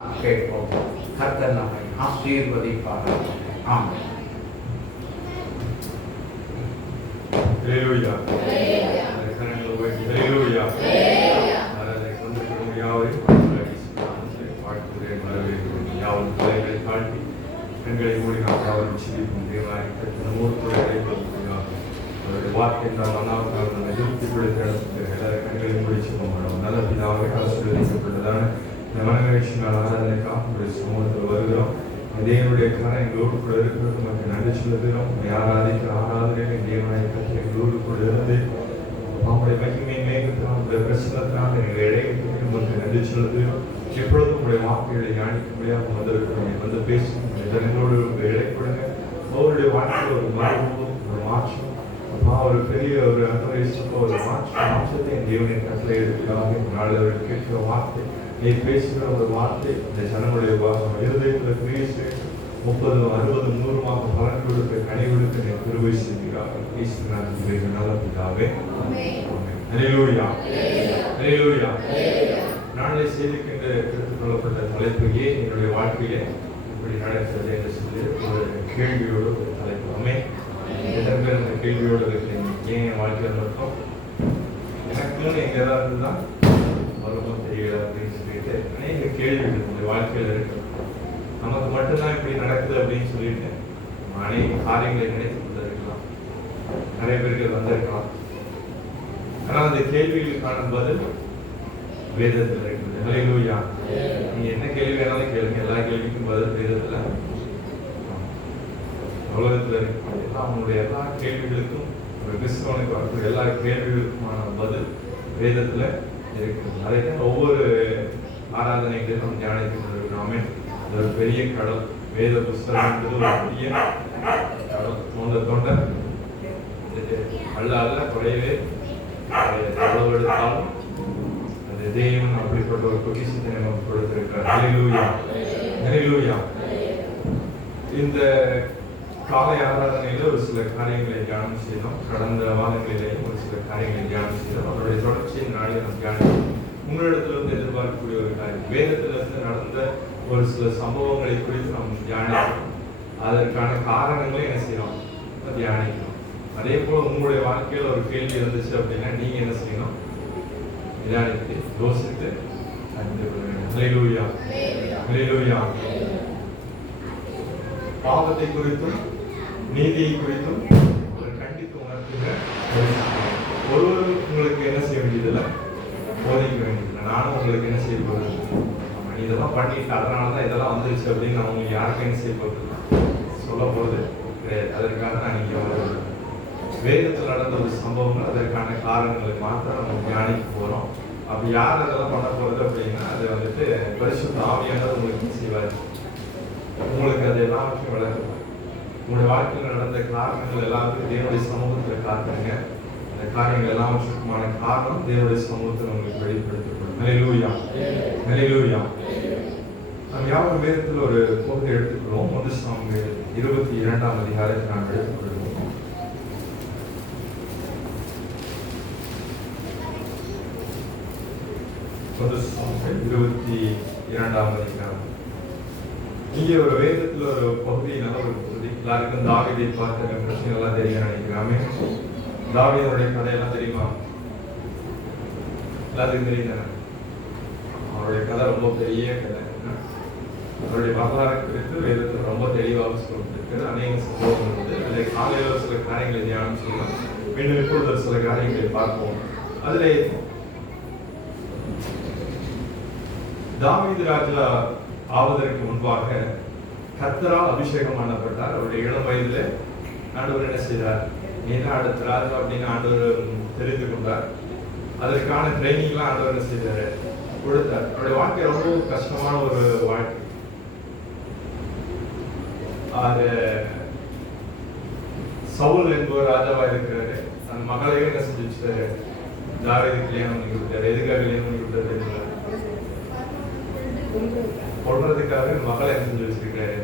கேட்போம். கர்த்தர் நம்மை ஆசீர்வதிப்பார். ஆமென். ஹல்லேலூயா. கரங்களை உயர்த்தி ஹல்லேலூயா. ஆராதனை கொண்டிருக்கும் யாவரையும் வாழ்த்துகிறேன், வரவேற்கிறேன். யாவரும் தலைகளை தாழ்த்தி கண்களை மூடி நாம் யாவரும் சிரிப்போம். தேவனாய் கர்த்தர் நம்மோடு கூட இடைப்படுகிறார். அவருடைய வார்த்தை நாம் அண்ணாவுக்காக நம்ம எதிர்த்து கொடுத்து எல்லாரும் கண்களை மூடி சொல்லுவோம். நல்ல பிதாவை ஆசீர்வதிக்கப்பட்டதான இந்த மனமகிழ்ச்சினால் ஆராதனைக்காக உங்களுடைய சமூகத்தில் வருகிறோம். தேவனுடைய கரம் எங்களோடு கூட இருக்கிறது நமக்கு நன்றி சொல்லுகிறோம். ஆராதிக்கிற ஆராதனை தேவனாய் கர்த்தர் எங்களோடு கூட இருந்து அவங்களுடைய மகிமை மேகத்தினால் உங்களுடைய பிரசனத்தினால் எங்களை இடையிட்டு நமக்கு நன்றி சொல்லுகிறோம். எப்பொழுதும் உங்களுடைய வார்த்தைகளை ஞானிக்க முடியாமல் வந்திருக்கிறோம். வந்து பேசும் ஜனங்களோடு இடைப்படுங்க. அவருடைய வாழ்க்கையில் ஒரு மறுபும் ஒரு மாற்றம் ஒரு பெரிய ஒரு ஒரு மாற்றத்தை என் தேவனை கட்டளை எடுக்கிறாங்க. நாள் அவர்கள் கேட்கிற வார்த்தை நீ பேசுகிற ஒரு வார்த்தை இந்த ஜனங்களுடைய இருதயத்தில் கிரீசு 30, 60, 100 பலன் கொடுக்க கனி கொடுக்க நீ கிருபை செய்கிறார்கள். நல்ல பிதாவே. ஹல்லேலூயா. ஹல்லேலூயா. நாளை செய்திக்கின்ற எடுத்துக் கொள்ளப்பட்ட தலைப்பு ஏன் என்னுடைய வாழ்க்கையிலே இப்படி நடக்கிறது என்று சொல்லி ஒரு கேள்வியோடு ஒரு தலைப்பு. ஆமென். எத்தனை பேர் அந்த கேள்வியோடு இருக்கீங்க? ஏன் என் வாழ்க்கையில் மட்டும் எனக்குன்னு எங்க ஏதாவது இருந்தால் வரும்போது தெரியல அப்படின்னு சொல்லிட்டு அநேக கேள்விகள் நம்முடைய வாழ்க்கையில் இருக்கு. நமக்கு மட்டும்தான் இப்படி நடக்குது அப்படின்னு சொல்லிட்டு அநேக காரியங்களை நினைத்து கொண்டு இருக்கலாம். நிறைய பேருக்கு வந்திருக்கலாம். ஆனால் அந்த கேள்விகளுக்கான பதில் வேதத்தில் இருக்குது. ஹல்லேலூயா. நீங்க என்ன கேள்வி வேணாலும் கேளுங்க, எல்லா கேள்விக்கும் பதில் வேதத்துல உலகத்துல இருக்கு. அவங்களுடைய எல்லா கேள்விகளுக்கும் ஒரு கிறிஸ்தவனுக்கு வரக்கூடிய எல்லா கேள்விகளுக்குமான பதில் வேதத்துல இருக்கு. அதை ஒவ்வொரு ஆராதனைகளையும் நம்ம தியானித்துக் கொண்டிருக்கிறோமே. அது ஒரு பெரிய கடல். வேத புஸ்தகம் என்பது ஒரு பெரிய கடல். தோண்ட அல்ல குறையவே எவ்வளவு எடுத்தாலும் அந்த தேவன் அப்படிப்பட்ட ஒரு பொக்கிஷத்தை நமக்கு கொடுத்திருக்கிறார். ஹல்லேலூயா. ஹல்லேலூயா. இந்த காலை ஆராதனையில ஒரு சில காரியங்களை தியானம் செய்தோம். கடந்த வாரங்களிலேயும் ஒரு சில காரியங்களை தியானம் செய்தோம். அவருடைய தொடர்ச்சியை நாளை நாம் தியானித்தோம். உங்களிடத்துல இருந்து எதிர்பார்க்கக்கூடிய ஒரு காரியம், வேதத்திலிருந்து நடந்த ஒரு சில சம்பவங்களை குறித்து நாம் தியானிக்கிறோம். அதற்கான காரணங்களை என்ன செய்யணும்? தியானிக்கணும். அதே போல உங்களுடைய வாழ்க்கையில் ஒரு கேள்வி இருந்துச்சு அப்படின்னா நீங்க என்ன செய்யணும்? தியானித்து யோசித்து அறிந்து கொள்ள வேண்டும். ஹல்லேலூயா. ஹல்லேலூயா. பாவத்தை குறித்தும் நீதியை குறித்தும் ஒரு கண்டித்து உணர்த்துங்க. ஒருவர் உங்களுக்கு என்ன செய்ய வேண்டியதில்லை, போதிக்க வேண்டியதில்லை. நானும் உங்களுக்கு என்ன செய்ய போறது, நீ இதெல்லாம் பண்ணிட்டு அதனாலதான் இதெல்லாம் வந்துருச்சு அப்படின்னு நான் உங்களுக்கு யாருக்கும் என்ன செய்ய போறது சொல்ல போறது கிடையாது. அதற்காக நான் இங்கே வருவது வேதத்தில் நடந்த ஒரு சம்பவங்கள், அதற்கான காரணங்களை மாத்திரம் நம்ம தியானிக்க போறோம். அப்படி யார் அதெல்லாம் பண்ண போறது அப்படின்னா அது வந்துட்டு பரிசுத்த ஆவியானவர் உங்களுக்கு செய்வார். உங்களுக்கு அது எல்லாவற்றையும் விளக்குவார். உங்களுடைய வாழ்க்கையில் நடந்த காரணங்கள் எல்லாத்தையும் தேவனுடைய சமூகத்தில் காத்துங்க. அந்த காரியங்கள் எல்லாவற்றுக்குமான காரணம் தேவனுடைய சமூகத்தில் உங்களுக்கு வெளிப்படுத்தப்படும். ஹல்லேலூயா. ஹல்லேலூயா. நாம் யாரும் வேதத்தில் ஒரு பகுதியை எடுத்துக்கிறோம். 1 சாமுவேல் 22ஆம் அதிகாரத்தை நாம் எடுத்துக்கொள்வோம். 1 சாமுவேல் 22ஆம் அதிகாரம். இங்கே ஒரு வேதத்தில் ஒரு பகுதி, நல்ல ஒரு பகுதி. எல்லாருக்கும் தாவீதை பார்த்த பிரச்சனை எல்லாம் தெரியும் நினைக்கிறாமே. தாவீதுடைய கதையெல்லாம் தெரியுமா? எல்லாத்துக்கும் தெரியும். அவருடைய கதை ரொம்ப பெரிய கதை. அவருடைய வரலாறு குறித்து வேதத்தில் ரொம்ப தெளிவாக சொல்லிருக்கு. அநேக சம்பவங்கள் வந்து அதில் காலையில் சில காரியங்களை தியானம் செய்யலாம். மீண்டும் இப்பொழுது சில காரியங்களை பார்ப்போம். அதில் தாவீது ராஜா ஆவதற்கு முன்பாக கர்த்தரால் அபிஷேகம் பண்ணப்பட்டார். அவருடைய இளம் வயதிலே ஆண்டவர் என்ன செய்தார்? நீதான் அடுத்த ராஜா அப்படின்னு ஆண்டவர் தெரிந்து கொண்டார். அதற்கான ட்ரைனிங்லாம் ஆண்டவர் என்ன செய்தார்? கொடுத்தார். அவருடைய வாழ்க்கை ரொம்ப கஷ்டமான ஒரு வாழ்க்கை. அது சவுல் என்பவர் ராஜாவா இருக்கிறாரு. அந்த மகளையும் என்ன செஞ்சு வச்சுட்டாரு? தாவீதுக்கு கல்யாணம் பண்ணி கொடுத்தாரு. எதுக்காக கல்யாணம் பண்ணி கொடுத்தாரு? கொள்றதுக்காக மகளை செஞ்சு வச்சிருக்காரு,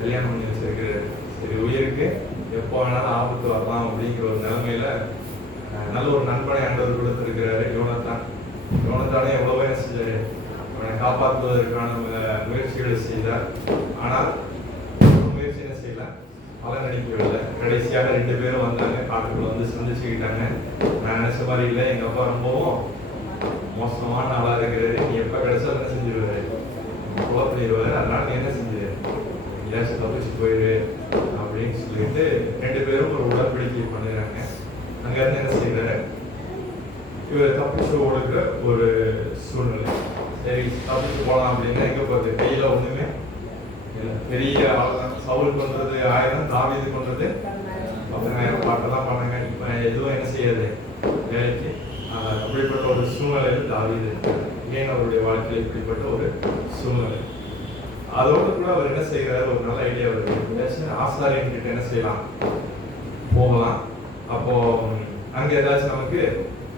கல்யாணம் பண்ணி வச்சிருக்காரு. சரி, உயிருக்கு எப்போ வேணாலும் ஆபத்து வரலாம் அப்படிங்கிற ஒரு நிலைமையில நல்ல ஒரு நண்பனை ஆண்டவர் கொடுத்திருக்கிறாரு. யோனத்தானே எவ்வளவோ என்ன செஞ்சாரு? காப்பாற்றுவதற்கான முயற்சிகளை செய்தார். ஆனால் முயற்சி என்ன செய்யல, பலன் அளிக்கவில்லை. கடைசியாக 2 பேரும் வந்தாங்க, காட்டுக்குள்ள வந்து சந்திச்சுக்கிட்டாங்க. நான் நினைச்ச மாதிரி இல்லை, எங்க அப்பா ரொம்பவும் மோசமான ஆளா இருக்கிறாரு, நீ எப்ப கிடைச்சா என்ன செஞ்சிருவாரு, கொலை பண்ணிடுவாரு, அதனால நீ என்ன செஞ்சிரு, ஏதாச்சும் தப்பிச்சு போயிரு அப்படின்னு சொல்லிட்டு 2 பேரும் ஒரு உடன்படிக்கை பண்ணுறாங்க. அங்க இருந்து என்ன செய்யறாரு, இவர் தப்பிச்சு ஓடுகிற ஒரு சூழ்நிலை. சரி தப்பிச்சு போகலாம் அப்படின்னா எங்க போறது, கையில ஒண்ணுமே பெரிய சவுல் கொன்றது 1000, தாவீது கொன்றது 10,000 பாட்டெல்லாம் பண்ணாங்க. இப்ப எதுவும் என்ன செய்யாது வேலைக்கு. அப்படிப்பட்ட ஒரு சூழ்நிலையில் தாவீது ஏன் அவருடைய வாழ்க்கையில் இப்படிப்பட்ட ஒரு சூழ்நிலை. அதோடு கூட அவர் என்ன செய்கிறார், ஒரு நல்ல ஐடியா வருது, ஆசாரியன் கிட்ட என்ன செய்யலாம், போகலாம். அப்போ அங்க ஏதாச்சும் நமக்கு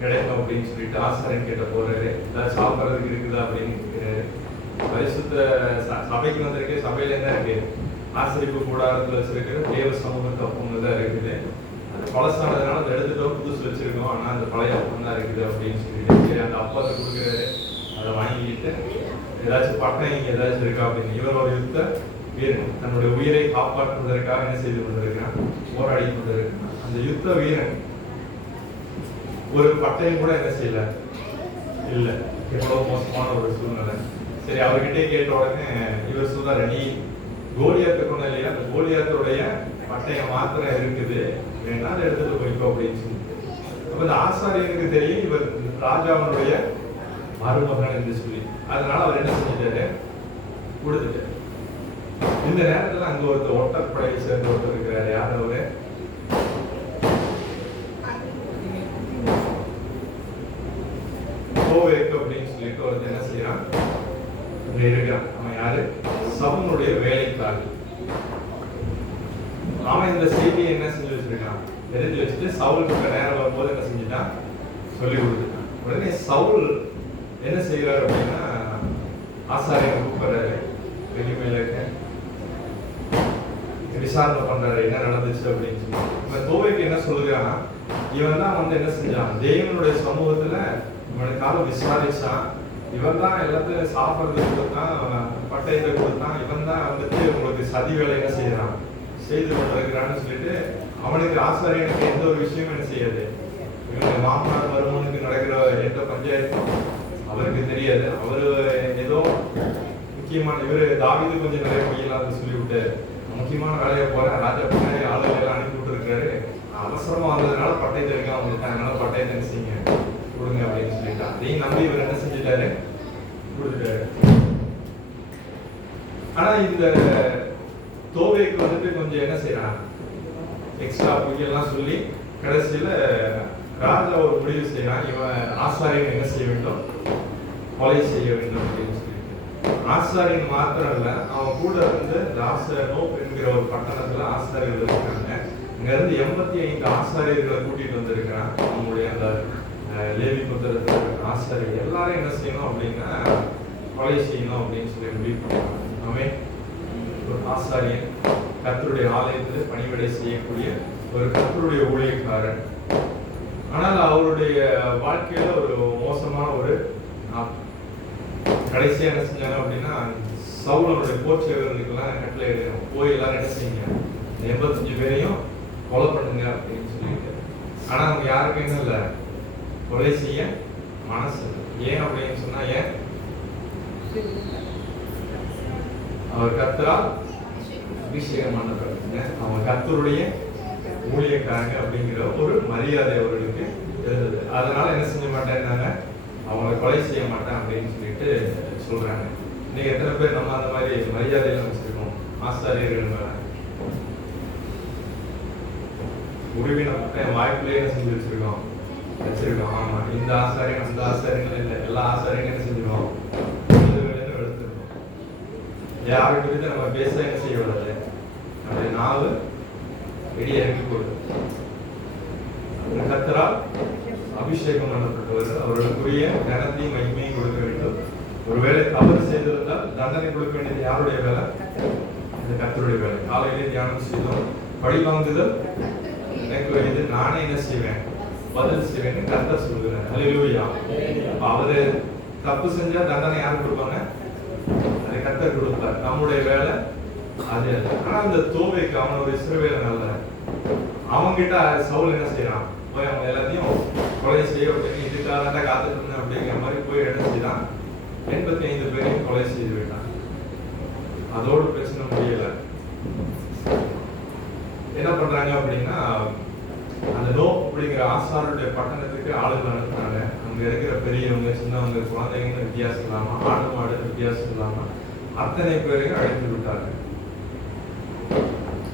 கிடைக்கும் அப்படின்னு சொல்லிட்டு ஆசாரியன் கிட்ட போறாரு. ஏதாவது சாப்பிட்றதுக்கு இருக்குதா அப்படின்னு கேட்கிறாரு. பரிசுத்த சபைக்கு வந்திருக்கு, சபையில என்ன இருக்கு, ஆசிரியப்பு கூடாரத்துல வச்சிருக்கிற தேவ சமூகத்தை அப்பம் தான் இருக்குது. அந்த பழசானதுனால அதை எடுத்துட்டோம், புதுசு வச்சிருக்கோம், ஆனா அந்த பழைய அப்பம் தான் இருக்குது அப்படின்னு சொல்லிட்டு அந்த அப்பத்தை கொடுக்குறாரு. அதை வாங்கிக்கிட்டு ஏதாச்சும் பட்டம் இங்க ஏதாச்சும் இருக்கா அப்படின்னு, இவர் ஒரு யுத்த வீரன், தன்னுடைய உயிரை காப்பாற்றுவதற்காக என்ன செய்து கொண்டிருக்கிறான், போராடி கொண்டிருக்கிறான். அந்த யுத்த வீரன் ஒரு பட்டையும் கூட என்ன செய்யல இல்ல. எவ்வளவு மோசமான ஒரு சூழ்நிலை. சரி அவர்கிட்டே கேட்ட உடனே இவர் சொல்றாரு, நீ கோலியாத்தை கொண்ட இல்லையா, அந்த கோலியாத்துடைய பட்டயம் மாத்திரம் இருக்குது, வேணா அதை எடுத்துட்டு போய்க்கோ அப்படின்னு சொல்லி. அப்ப இந்த ஆசாரியனுக்கு தெரியும் இவர் ராஜாவனுடைய மருமகன் என்று சொல்லி, அதனால அவர் என்ன செஞ்சாரு, கொடுத்துட்டாரு. இந்த நேரத்துல அங்க ஒருத்தர் ஒட்டற்படையை சேர்ந்த ஒருத்தர் இருக்கிறாரு. யார் அவரு, அப்படின்னு சொல்லிட்டு ஒருத்தர் என்ன செய்யறான் இருக்கிறான். அவன் யாரு, சவுனுடைய வேலைக்காரி. அவன் இந்த செய்தியை என்ன செஞ்சு வச்சிருக்கான், தெரிஞ்சு வச்சுட்டு சவுலுக்கு நேரம் வரும்போது என்ன செஞ்சுட்டான், சொல்லி கொடுத்துட்டான். உடனே சவுல் என்ன செய்யறாரு அப்படின்னா, ஆசாரியனை கூப்பிடுறாரு, வெளிமையில இருக்க விசாரணை பண்றாரு என்ன நடந்துச்சு அப்படின்னு சொல்லி. இவன் தோவைக்கு என்ன சொல்லுகிறான், இவன் தான் வந்து என்ன செஞ்சான், தேவனுடைய சமூகத்துல இவனுக்காக விசாரிச்சான், இவன் தான் எல்லாத்தையும் சாப்பிட்றதுக்கு கொடுத்தான், பட்டயத்தை கொடுத்தான், இவன் தான் வந்துட்டு உங்களுக்கு சதி வேலை என்ன செய்யறான், செய்து கொண்டிருக்கிறான்னு சொல்லிட்டு அவனுக்கு ஆசாரியனுக்கு எந்த ஒரு விஷயமும் என்ன செய்யாது. இவனுக்கு மாமனார் மருமனுக்கு நடக்கிற எந்த பஞ்சாயத்தும் அவருக்கு தெரியாது. அவரு ஏதோ முக்கியமான இவரு தாவீது கொஞ்சம் நிறைய பொய்யலாம் சொல்லிவிட்டு முக்கியமான வேலையை போற ராஜா பின்னாடி ஆளுகளை எல்லாம் அனுப்பி விட்டுருக்காரு. அவசரமா வந்ததுனால பட்டயத்தை எடுக்காம வந்துட்டாங்க, அதனால பட்டயத்தை என்ன செய்யுங்க கொடுங்க அப்படின்னு சொல்லிட்டான். அதையும் நம்பி இவர் என்ன செஞ்சுட்டாரு, கொடுத்துட்டாரு. ஆனா இந்த தோவைக்கு வந்துட்டு கொஞ்சம் என்ன செய்யறான், எக்ஸ்ட்ரா பொய்யெல்லாம் சொல்லி கடைசியில ராஜா ஒரு முடிவு செய்யறான், இவன் ஆசாரியன் என்ன செய்ய வேண்டும், கொலை செய்ய வேண்டும் அப்படின்னு சொல்லிட்டு. ஆசாரியன் மாத்திரம் இல்ல, அவன் கூட வந்து நோப் என்கிற ஒரு பட்டணத்துல ஆசாரியர்கள் இருக்காங்க. இங்க இருந்து 85 ஆசாரியர்களை கூட்டிட்டு வந்திருக்கிறான். அவங்களுடைய அந்த லேவி புத்தகத்துல ஆசாரியர் எல்லாரும் என்ன செய்யணும் அப்படின்னா கொலை செய்யணும் அப்படின்னு சொல்லி முடிவு பண்ணுவாங்க. அவன் ஒரு ஆசாரியன், கர்த்தருடைய ஆலயத்தில் பணிவிடை செய்யக்கூடிய ஒரு கர்த்தருடைய ஊழியக்காரன். ஆனால் அவருடைய வாழ்க்கையில ஒரு மோசமான ஒரு கடைசியா என்ன செஞ்சாங்க அப்படின்னா, சவுலனுடைய போர்ச்சேவர்களுக்கெல்லாம் கட்டளை போய் எல்லாரும் என்ன செய்யுங்க, 85 பேரையும் கொலை பண்ணுங்க அப்படின்னு சொல்லிட்டு. ஆனா அவங்க யாருக்கும் என்ன இல்லை, கொலை செய்ய மனசு. ஏன் அப்படின்னு சொன்னா, ஏன் அவர் கர்த்தரால் அபிஷேகம் பண்ணப்படுங்க, அவங்க கர்த்தருடைய ஊழியக்காரங்க அப்படிங்கிற ஒரு மரியாதை அவர்களுக்கு இருந்தது. அதனால என்ன செஞ்ச மாட்டேன்னாங்க, அவங்களை கொலை செய்ய மாட்டேன் அப்படின்னு சொல்லிட்டு சொல்றாங்க. இன்னைக்கு எத்தனை பேர் நம்ம அந்த மாதிரி மரியாதையில வச்சிருக்கோம் ஆசாரியர்கள் மேல? உறவின மட்டும் வாய்ப்புலேயே என்ன செஞ்சு வச்சிருக்கோம். ஆமா, இந்த ஆசாரியன் அந்த ஆசாரியங்கள் இல்லை, எல்லா ஆசாரியங்களும் என்ன செஞ்சிருவோம், எடுத்துருக்கோம். யாரை குறித்து நம்ம பேச என்ன செய்ய விடாது, நம்முடைய நாவு வெளியே இறங்கி போடுது. கர்த்தரால் அபிஷேகம் பண்ணப்பட்டவர், அவர்களுக்குரிய கனத்தையும் மகிமையும் கொடுக்க வேண்டும். ஒருவேளை தவறு செய்திருந்தால் தண்டனை கொடுக்க வேண்டியது யாருடைய வேலை, இந்த கர்த்தருடைய வேலை. காலையிலே தியானம் செய்தோம், பழி வாங்குதல் எனக்கு இது, நானே என்ன செய்வேன், பதில் செய்வேன் கர்த்தர் சொல்கிறார். ஹல்லேலூயா. அவரு தப்பு செஞ்சா தண்டனை யார் கொடுப்பாங்க? அதை கர்த்தர் கொடுப்பார். நம்முடைய வேலை அது. ஆனா அந்த தோவேக்கு அவன் ஒரு இஸ்ரவேலன் அல்ல. அவன்கிட்ட சவுல் என்ன செய்யறான்? போய் அவங்க எல்லாத்தையும் கொலை செய்ய அப்படின்னு இதுக்காக தான் காத்துட்டு இருந்தேன் அப்படிங்கிற மாதிரி போய் இணைச்சுதான் 85 பேரையும் கொலை செய்து விட்டான். அதோடு பிரச்சனை முடியல. என்ன பண்றாங்க அப்படின்னா, அந்த நோ அப்படிங்கிற ஆசாருடைய பட்டணத்துக்கு ஆளுநர் அனுப்புறாங்க. அங்க இருக்கிற பெரியவங்க, சின்னவங்க, குழந்தைங்க வித்தியாசம் இல்லாம, ஆடு மாடு வித்தியாசம் இல்லாம அத்தனை பேரையும் அழைத்து விட்டாங்க.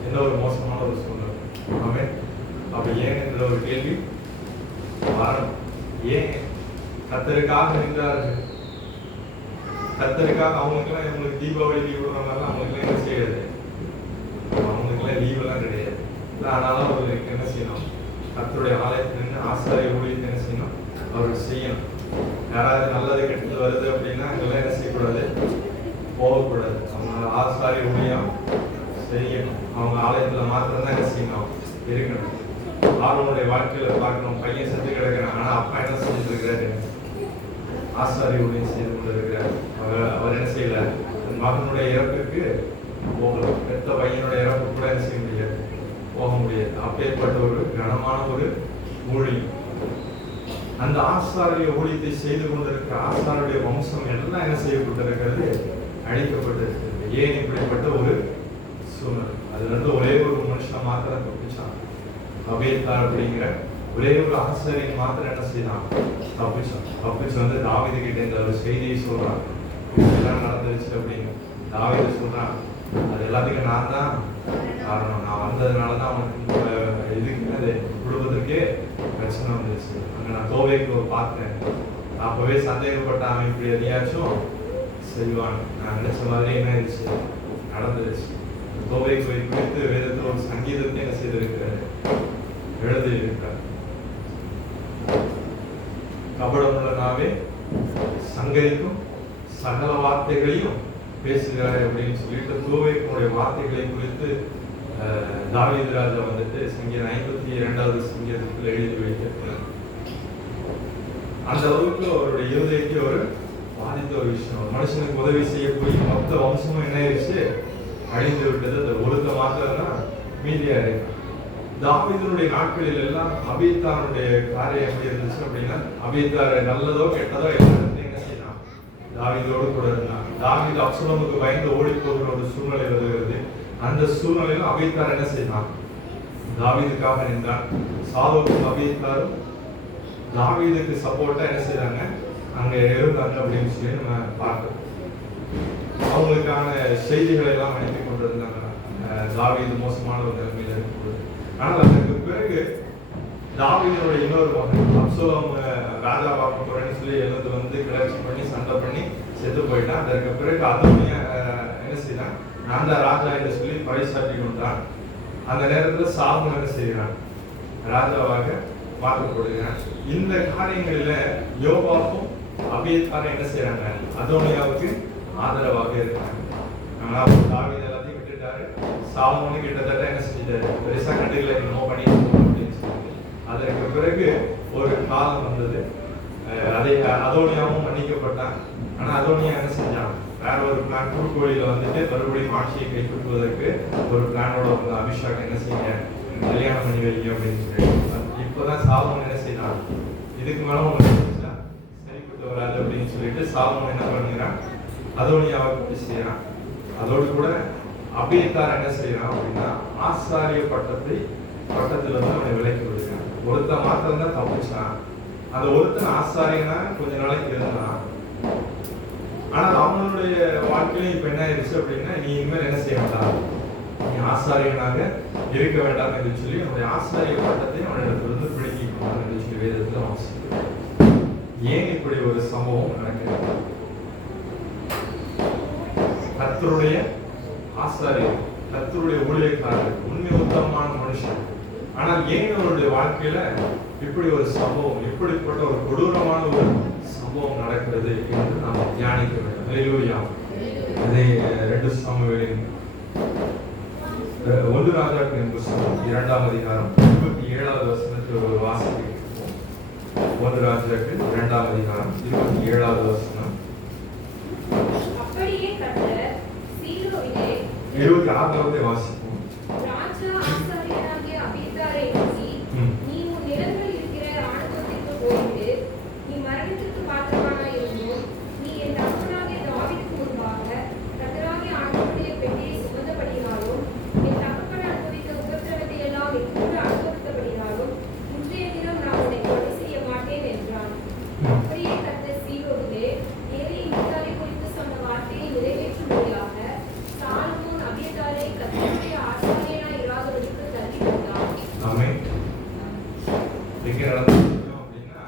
என்ன ஒரு மோசமான ஒரு சூழ்நிலை. ஆமென். அப்ப ஏன் என்ற ஒரு கேள்வி வரணும். ஏன் கர்த்தருக்காக நின்றார்கள்? கர்த்தருக்காக அவங்களுக்கெல்லாம் இவங்களுக்கு தீபாவளி லீவ் விடுறதுனால அவங்களுக்குலாம் என்ன செய்யாது? அவங்களுக்குலாம் லீவ் எல்லாம் கிடையாது. ஆனாலும் அவர்களுக்கு என்ன செய்யணும்? கர்த்தருடைய ஆலயத்தில் நின்று ஆசாரிய ஊழியத்தை என்ன செய்யணும்? அவர்கள் செய்யணும். யாராவது நல்லது கெட்டது வருது அப்படின்னா அங்கெல்லாம் என்ன செய்யக்கூடாது? போகக்கூடாது. அவங்க ஆசாரிய ஊழியம் செய்யணும். அவங்க ஆலயத்துல மாத்திரம் தான் என்ன செய்யணும்? இருக்கணும். ஆரோனுடைய வாழ்க்கையில பார்க்கணும். பையன் செத்து கிடக்கிறான். ஆனா அப்பா என்ன செஞ்சுட்டு இருக்கிறாரு? ஆசாரிய ஊழியம் செய்து கொண்டு இருக்கிறார். அவர் என்ன செய்யல? மகனுடைய இறப்புக்கு போகல. பெத்த பையனுடைய இறப்பு கூட என்ன செய்ய முடியாது? போக முடியாது. அப்பேற்பட்ட ஒரு கனமான ஒரு ஊழியம். அந்த ஆசாரிய ஊழியத்தை செய்து கொண்டிருக்கிற ஆசாரிய வம்சம் எல்லாம் என்ன செய்யப்பட்டிருக்கிறது? அழிக்கப்பட்டிருக்கிறது. ஏன் இப்படிப்பட்ட ஒரு சூழ்நிலை? அதுல இருந்து ஒரே ஒரு மனுஷன் மாத்திரம் தப்பிச்சான். அபியத்தார் அப்படிங்கிற ஒரே ஒரு ஆசாரியன் மாத்திரம் என்ன செய்யலாம்? தப்பிச்சான். தப்பிச்சு வந்து தாவீது கிட்ட இந்த ஒரு செய்தியை சொல்றான். இதெல்லாம் நடந்துருச்சு அப்படின்னு தாவீது சொல்றான். அது எல்லாத்துக்கும் நான் தான் காரணம். நான் வந்ததுனாலதான் அவனுக்கு இதுக்கு அது குடும்பத்திற்கே பிரச்சனை வந்துருச்சு. அங்க நான் தோவைக்கு பார்த்தேன். அப்பவே சந்தேகப்பட்ட அவன் இப்படி எதையாச்சும் செய்வான். நான் நினைச்ச மாதிரி என்ன ஆயிடுச்சு? நடந்துருச்சு. தோவைக்கு குறித்து வேதத்தில் ஒரு சங்கீதத்தை என்ன செய்திருக்கிறாரு? எழுதி இருக்கிறார். கபடமுள்ளனாவே சங்கரிக்கும் சகல வார்த்தைகளையும் பேசுகிறாரு அப்படின்னு சொல்லிட்டு தோவைக்குடைய வார்த்தைகளை குறித்து தாவீது ராஜா வந்துட்டு சங்கீதம் 52வது சங்கீதத்தில் எழுதி வைத்திருக்கிறார். அந்த அளவுக்கு அவருடைய இருதயத்தை ஒரு பாதித்த ஒரு விஷயம். மனுஷனுக்கு உதவி செய்ய போய் மொத்த வம்சமும் என்ன ஆயிடுச்சு? அழிந்து விட்டது. அந்த ஒருத்த மாத்திரம் தான் மீதியா இருக்கு. தாவீதுடைய நாட்களில் எல்லாம் அபியத்தாருடைய காரியம் எப்படி இருந்துச்சு அப்படின்னா, அபியத்தார் நல்லதோ கெட்டதோ எல்லாத்தையும் என்ன செய்யலாம்? தாவீதோடு கூட இருந்தான். தாவீது அப்சலோமுக்கு பயந்து ஓடி போகிற ஒரு சூழ்நிலை வருகிறது. அந்த சூழ்நிலையில அபியத்தார் என்ன செய்யலாம்? தாவீதுக்காக நின்றான். சாலோமும் அபியத்தாரும் தாவீதுக்கு சப்போர்ட்டா என்ன செய்யறாங்க? அங்க இருந்தாங்க அப்படின்னு சொல்லி நம்ம பார்க்கிறோம். அவங்களுக்கான செய்திகளை எல்லாம் அனுப்பி கொண்டிருந்தாங்க. தாவீது மோசமான ஒரு நிலைமையில இருக்கும்போது. ஆனால் அதற்கு பிறகு தாவீதுடைய இன்னொரு மகன் அப்சலோம் ராஜாவாக போறேன்னு சொல்லி எழுந்து வந்து கிளர்ச்சி பண்ணி சண்டை பண்ணி செத்து போயிட்டான். அதற்கு பிறகு அதோனியா என்ன செய்யறான்? நான் தான் ராஜா என்று சொல்லி பறைசாற்றி கொண்டான். அந்த நேரத்தில் சாலமோன் என்ன செய்கிறான்? ராஜாவாக மாற்றப்படுகிறான். இந்த காரியங்களில யோவாபும் அபியத்தாரும் என்ன செய்யறாங்க? அதோனியாவுக்கு ஆதரவாக இருக்காங்க. ஆனால் தாவீது எல்லாத்தையும் விட்டுட்டாரு. சாலமோன் கிட்டத்தட்ட என்ன செஞ்சாரு? பெருசா கண்டுகளை நோ பண்ணி அப்படின்னு சொல்லி அதற்கு பிறகு ஒரு காலம் வந்தது. அதை அதோனியாவும் மன்னிக்கப்பட்டான். ஆனா அதோனியா என்ன செஞ்சான்? வேற ஒரு பிளான், குறுக்கு வழியில வந்துட்டு மறுபடியும் ஆட்சியை கைப்பற்றுவதற்கு ஒரு பிளானோட வந்து அபிஷேக் என்ன செய்ய கல்யாணம் பண்ணி வைக்க அப்படின்னு சொல்லி இப்பதான் சாலமோன் என்ன செய்யலாம்? இதுக்கு மேல உனக்கு சரிப்பட்டு வராது அப்படின்னு சொல்லிட்டு சாலமோன் என்ன பண்ணுறான்? அதோனியாவை பற்றி செய்யறான். அதோடு கூட அபியத்தார் என்ன செய்யறான் அப்படின்னா, ஆசாரிய பட்டத்துல வந்து அவனை விலக்கி விடுறான். ஒருத்த மாத்திரம் தான் தப்பிச்சான். அந்த ஒருத்தன் ஆசாரியனா கொஞ்ச நாளைக்கு இருந்தான். ஆனால் அவனுடைய வாழ்க்கையில இப்ப என்ன ஆயிடுச்சு அப்படின்னா, நீ இனிமேல் என்ன செய்ய வேண்டாம், நீ ஆசாரியனாக இருக்க வேண்டாம் என்று சொல்லி அவனுடைய ஆசாரிய பட்டத்தை அவனிடத்திலிருந்து பிடிக்கணும் என்று சொல்லி வேதத்தில் வாசிக்கிறோம். ஏன் இப்படி ஒரு சம்பவம் நடக்கிறது? கர்த்தருடைய ஆசாரியர், கர்த்தருடைய ஊழியக்காரர், உண்மை உத்தமமான மனுஷன். ஆனால் ஏன் அவருடைய வாழ்க்கையில இப்படி ஒரு சம்பவம், இப்படிப்பட்ட ஒரு கொடூரமான ஒரு சம்பவம் நடக்கிறது என்று நாம் தியானிக்க வேண்டும். ஹல்லேலூயா. அதை 2 சாமுவேலின் 1 ராஜாக்களின் புத்தகம் 2ஆம் அதிகாரம் 27வது வசனத்தில் ஒரு வாசிக்கிறோம். 1 ராஜாக்கள் 2ஆம் அதிகாரம் 27வது வசனம். 76 வாசிப்போம். ராஜா ஆசாரியனாகிய அபியத்தாரை நோக்கி, நீ உன் நிலங்களில் இருக்கிற ஆனந்தத்திற்கு போயிட்டு, நீ மரணத்திற்கு பாத்திரமானாய் இருந்தோம். நீ என் தகப்பனாகிய தாவீதுக்கு முன்பாக கர்த்தராகிய ஆண்டவருடைய பெட்டியை சுமந்தபடியாலும், என் தகப்பன் அனுபவித்த உபத்திரவத்தை எல்லாம் கூட அனுபவித்தபடியாலும், இன்றைய தினம் நான் உன்னை கொலை செய்ய மாட்டேன் என்றான். அப்படியே கர்த்தர் சீலோவிலே ஏலியின் வீட்டாரை குறித்து சொன்ன வார்த்தையை நிறைவேற்றும்படியாக சாலமோன் அபியத்தாரை கர்த்தருடைய ஆசாரியனாய் இராதபடிக்கு தள்ளி வைத்தான். ஆமென். எங்க நடந்தது அப்படின்னா,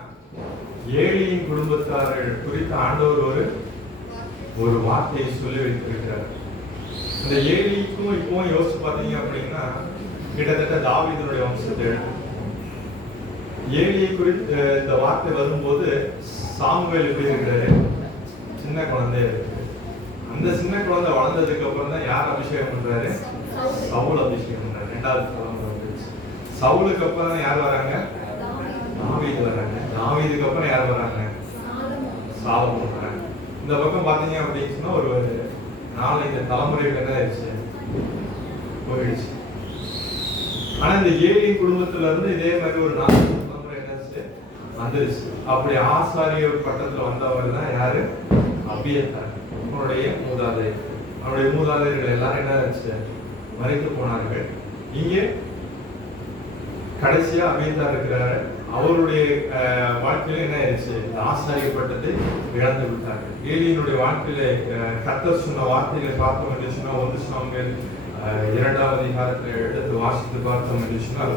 ஏலியின் குடும்பத்தார்கள் குறித்து ஆண்டவர் ஒரு வார்த்தையை சொல்லி வைத்திருக்கிறார். இந்த ஏலிக்கும் இப்போ யோசிச்சு பார்த்தீங்க அப்படின்னா கிட்டத்தட்ட தாவீதுடைய வம்சத்தை எடுத்துக்கோம். ஏலியை குறித்து இந்த வார்த்தை வரும்போது சாமுவேல் எப்படி இருக்கிறாரு? சின்ன குழந்தையா இருக்கு. அந்த சின்ன குழந்தை வளர்ந்ததுக்கு அப்புறம் தான் யார் அபிஷேகம் பண்றாரு? சவுல் அபிஷேகம் பண்றாரு. 2வது தலைமுறை வந்துச்சு. சவுலுக்கு அப்புறம் தான் யார் வராங்க? தாவீது வராங்க. தாவீதுக்கு அப்புறம் யார் வராங்க? சாலமோன் வராங்க. இந்த பக்கம் பாத்தீங்க அப்படின்னு சொன்னா ஒரு 4-5 தலைமுறைகள் என்ன ஆயிடுச்சு? போயிடுச்சு. ஆனா இந்த ஏலியின் குடும்பத்துல இருந்து இதே மாதிரி ஒரு 4 தலைமுறை என்னாச்சு? வந்துருச்சு. அப்படி ஆசாரிய பட்டத்துல வந்தவர் தான் யாரு? அபியத்தார். அவனுடைய மூதாதையர். அவருடைய மூதாதையர்கள் எல்லாரும் என்ன ஆச்சு? மரித்து போனார்கள். இங்கே கடைசியா அபியத்தார் இருக்கிறாரு. அவருடைய வாழ்க்கையில என்ன ஆயிடுச்சு? ஆசாரிய பட்டத்தை இழந்து விட்டார்கள். ஏலியினுடைய வாழ்க்கையில கர்த்தர் சொன்ன வார்த்தைகளை பார்த்தோம் என்று சொன்னா 1 சாமுவேல் 2வது அதிகாரத்தில் எடுத்து வாசித்து பார்த்தோம் என்று சொன்னால்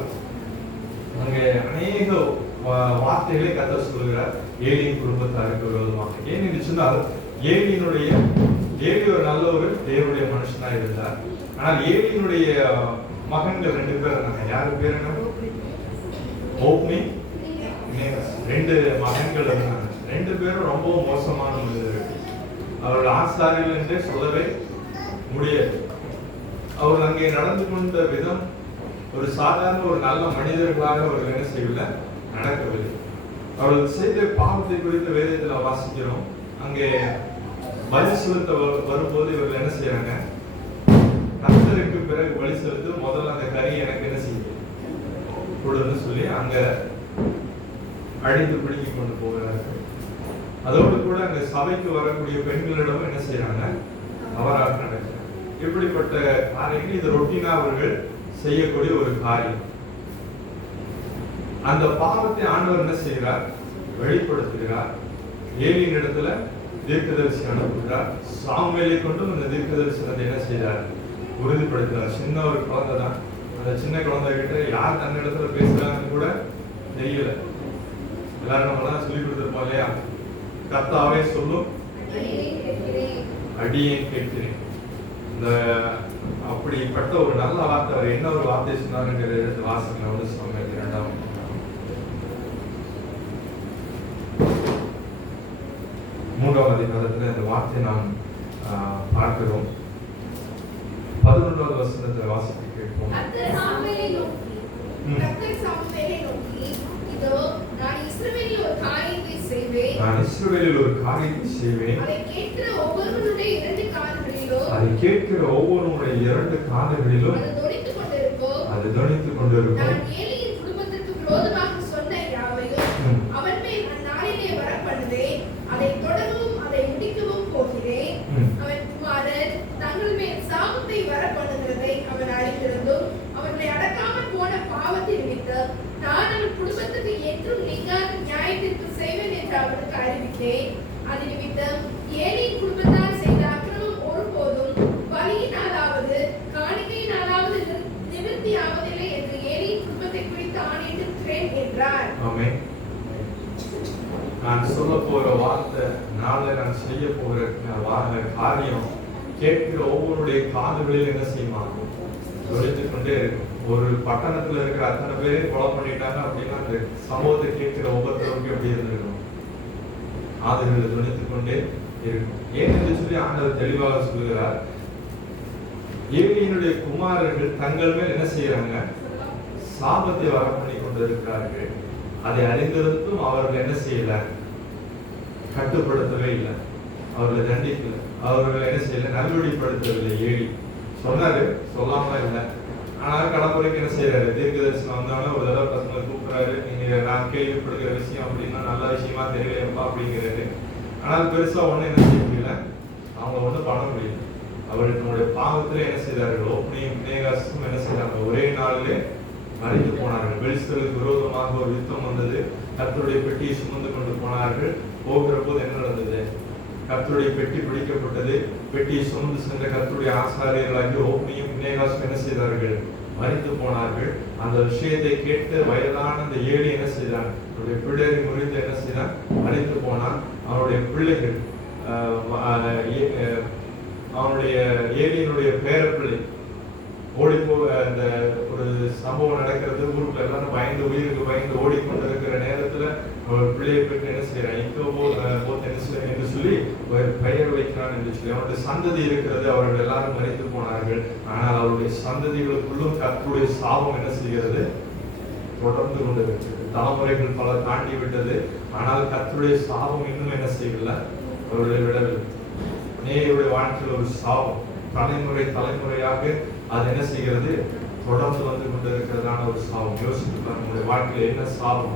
அங்கே அநேக வார்த்தைகளை கர்த்தர் சொல்கிறார் ஏலியின் குடும்பத்தாருக்கு விரோதமாக. ஏன் என்று சொன்னால் ஏலி ஒரு நல்ல ஒரு தேவனுடைய மனுஷனா இருந்தார். ஆனால் ஏலியினுடைய மகன்கள் 2 பேர் இருந்தாங்க. யாரு பேர் என்ன? ஓப்னி, 2 மகன்கள் இருந்தாங்க. 2 பேரும் ரொம்ப மோசமான மனிதர்கள். அவர்கள் ஆசாரியர்கள் என்றே சொல்லவே முடியாது. அவர் அங்கே நடந்து கொண்ட விதம் ஒரு சாதாரண ஒரு நல்ல மனிதர்களாக அவர்கள் என்ன செய்யவில்லை? நடக்கவில்லை. அவர்கள் செய்த பாவத்தை குறித்து வேதத்தில் வாசிக்கிறோம். அங்கே பலி செலுத்த வரும்போது இவர்கள் என்ன செய்யறாங்க? கர்த்தருக்கு பிறகு பலி செலுத்த முதல்ல அந்த கறி எனக்கு என்ன செய்யுது கொடுன்னு சொல்லி அங்க அழிந்து பிடிக்கி கொண்டு போகிறார்கள். அதோடு கூட அங்க சபைக்கு வரக்கூடிய பெண்களிடம் என்ன செய்யறாங்க? தவறாக நடக்கிறாங்க. இப்படிப்பட்ட காரியங்கள் இது ரொட்டீனா அவர்கள் செய்யக்கூடிய ஒரு காரியம். அந்த பாவத்தை ஆண்டவர் என்ன செய்கிறார்? வெளிப்படுத்துகிறார். ஏலியின் இடத்துல தீர்க்கதரிசி அனுப்புகிறார். சாமுவேலை கொண்டும் அந்த தீர்க்கதரிசனத்தை என்ன செய்கிறார்? உறுதிப்படுத்துகிறார். சின்ன ஒரு குழந்தை தான். அந்த சின்ன குழந்தை கிட்ட யார் தன்ன இடத்துல பேசுறாங்கன்னு கூட தெரியல. எல்லாரும் நம்மளாம் சொல்லி கொடுத்துருப்போம் இல்லையா? கர்த்தாவே சொல்லும், அடியேன் கேட்கிறேன். இந்த அப்படிப்பட்ட ஒரு நல்ல வார்த்தை அவர் என்ன ஒரு வார்த்தை சொன்னாருங்கிற வாசகம் வந்து சாமுவேல் 2வது 3வது அதிகாரத்தில் இந்த வார்த்தையை நாம் பார்க்கிறோம். 11வது வசனத்தில் வாசிக்க கேட்போம். கர்த்தர் சாமுவேலை நோக்கி, இதோ நான் இஸ்ரவேலில் ஒரு காரியத்தை செய்வேன். அதை கேட்கிற ஒவ்வொருவனுடைய 2 காதுகளிலும் அது தொனித்துக் கொண்டிருக்கும். நான் ஏலியின் குடும்பத்திற்கு விரோதமாக சொன்ன யாவையும் அவன் மேல் அந்நாளிலே வரப்பண்ணுவேன். அதை தொடரவும் அதை முடிக்கவும் போகிறேன். அவன் குமாரர் தங்கள் மேல் சாபத்தை வரப்பண்ணுகிறதை அவன் அறிந்திருந்தும் அவர்களை அடக்காமல் போன பாவத்தை நிமித்தம் நான் அவன் குடும்பத்துக்கு என்றும் நீங்காத நியாயத்திற்கு செய்வேன் என்று அவனுக்கு அறிவித்தேன். அது நிமித்தம் ஏலியின் குடும்பத்தார் செய்த அக்கிரமம் ஒருபோதும் பலியினாலாவது காணிக்கையினாலாவது நிவர்த்தி ஆவதில்லை என்று ஏலியின் குடும்பத்தை குறித்து ஆணையிட்டிருக்கிறேன் என்றார். ஆமென். நான் சொல்ல போற வார்த்தை, நாளை நான் செய்ய போகிற காரியம் கேட்கிற ஒவ்வொருடைய காதுகளில் என்ன செய்யுமா? ஒழித்துக் கொண்டே இருக்கும். ஒரு பட்டணத்துல இருக்கிற அத்தனை பேரே கொலை பண்ணிட்டாங்க அப்படின்னா அந்த சமூகத்தை கேட்கிற ஒவ்வொருத்தருக்கும் எப்படி இருந்திருக்கும்? காதுகளில் துணித்துக் கொண்டே இருக்கும். ஏன் என்று சொல்லி ஆண்டவர் தெளிவாக சொல்லுகிறார். ஏலியினுடைய குமாரர்கள் தங்கள் மேல் என்ன செய்யறாங்க? சாபத்தை வர பண்ணி கொண்டிருக்கிறார்கள். அதை அறிந்திருந்தும் அவர்கள் என்ன செய்யல? கட்டுப்படுத்தவே இல்லை. அவர்களை தண்டிக்கல. அவர்கள் என்ன செய்யல? நல்வழிப்படுத்தவில்லை. ஏலி சொன்னாரு, சொல்லாம இல்லை. ஆனால் கடவுளுக்கு என்ன செய்யறாரு, தீர்க்க தரிசனம் வந்தாலும் ஒரு தடவை பசங்களை கூப்பிடுறாரு, நீங்க நான் கேள்விப்படுகிற விஷயம் அப்படின்னா நல்ல விஷயமா தெரியலையப்பா அப்படிங்கிறாரு. ஆனால் பெருசா ஒண்ணு என்ன செய்ய முடியல, அவங்க ஒண்ணும் பண்ண முடியல. அவர்களுடைய பாவத்துல என்ன செய்தார்கள், ஓப்பனியும் பினேகாசும் என்ன செய்தாங்க, ஒரே நாளிலே மறைந்து போனார்கள். பெலிஸ்தருக்கு விரோதமாக ஒரு யுத்தம் வந்தது. கர்த்தருடைய பெட்டியை சுமந்து கொண்டு போனார்கள். போகிற போது என்ன நடந்தது, கர்த்தருடைய பெட்டி பிடிக்கப்பட்டது. பெட்டியை சுமந்து சென்ற கர்த்தருடைய ஆசாரியர்களாகிய ஓப்பனியும் பினேகாசும் என்ன செய்தார்கள், மறித்து போனார்கள். அந்த விஷயத்தை கேட்டு வயதான அந்த ஏழி என்ன செய்தான், அவருடைய பிள்ளையை முறிந்து என்ன செய்தான், மறித்து போனான். அவனுடைய பிள்ளைகள் அவனுடைய ஏலியினுடைய பேரப்பிள்ளை ஓடிப்போ, அந்த ஒரு சம்பவம் நடக்கிறது, ஊருக்குள்ள எல்லாரும் பயந்து, உயிருக்கு பயந்து ஓடிக்கொண்டிருக்கிற நேரத்துல அவர் பிள்ளையை பெற்று என்ன செய்யறான், என்று சொல்லி ஒரு பெயர் வைக்கிறான் என்று சொல்லி அவருடைய சந்ததி இருக்கிறது. அவர்கள் எல்லாரும் மறித்து போனார்கள். ஆனால் அவருடைய சந்ததிகளுக்குள்ளும் கர்த்தருடைய சாபம் என்ன செய்கிறது, தொடர்ந்து கொண்டிருக்கிறது. தலைமுறைகள் பல தாண்டி விட்டது. ஆனால் கர்த்தருடைய சாபம் இன்னும் என்ன செய்யல, அவர்களை விடவில்லை. நேருடைய வாழ்க்கையில் ஒரு சாபம் தலைமுறை தலைமுறையாக அது என்ன செய்கிறது, தொடர்ந்து வந்து கொண்டிருக்கிறதான ஒரு சாபம். யோசித்து நம்முடைய வாழ்க்கையில் என்ன சாபம்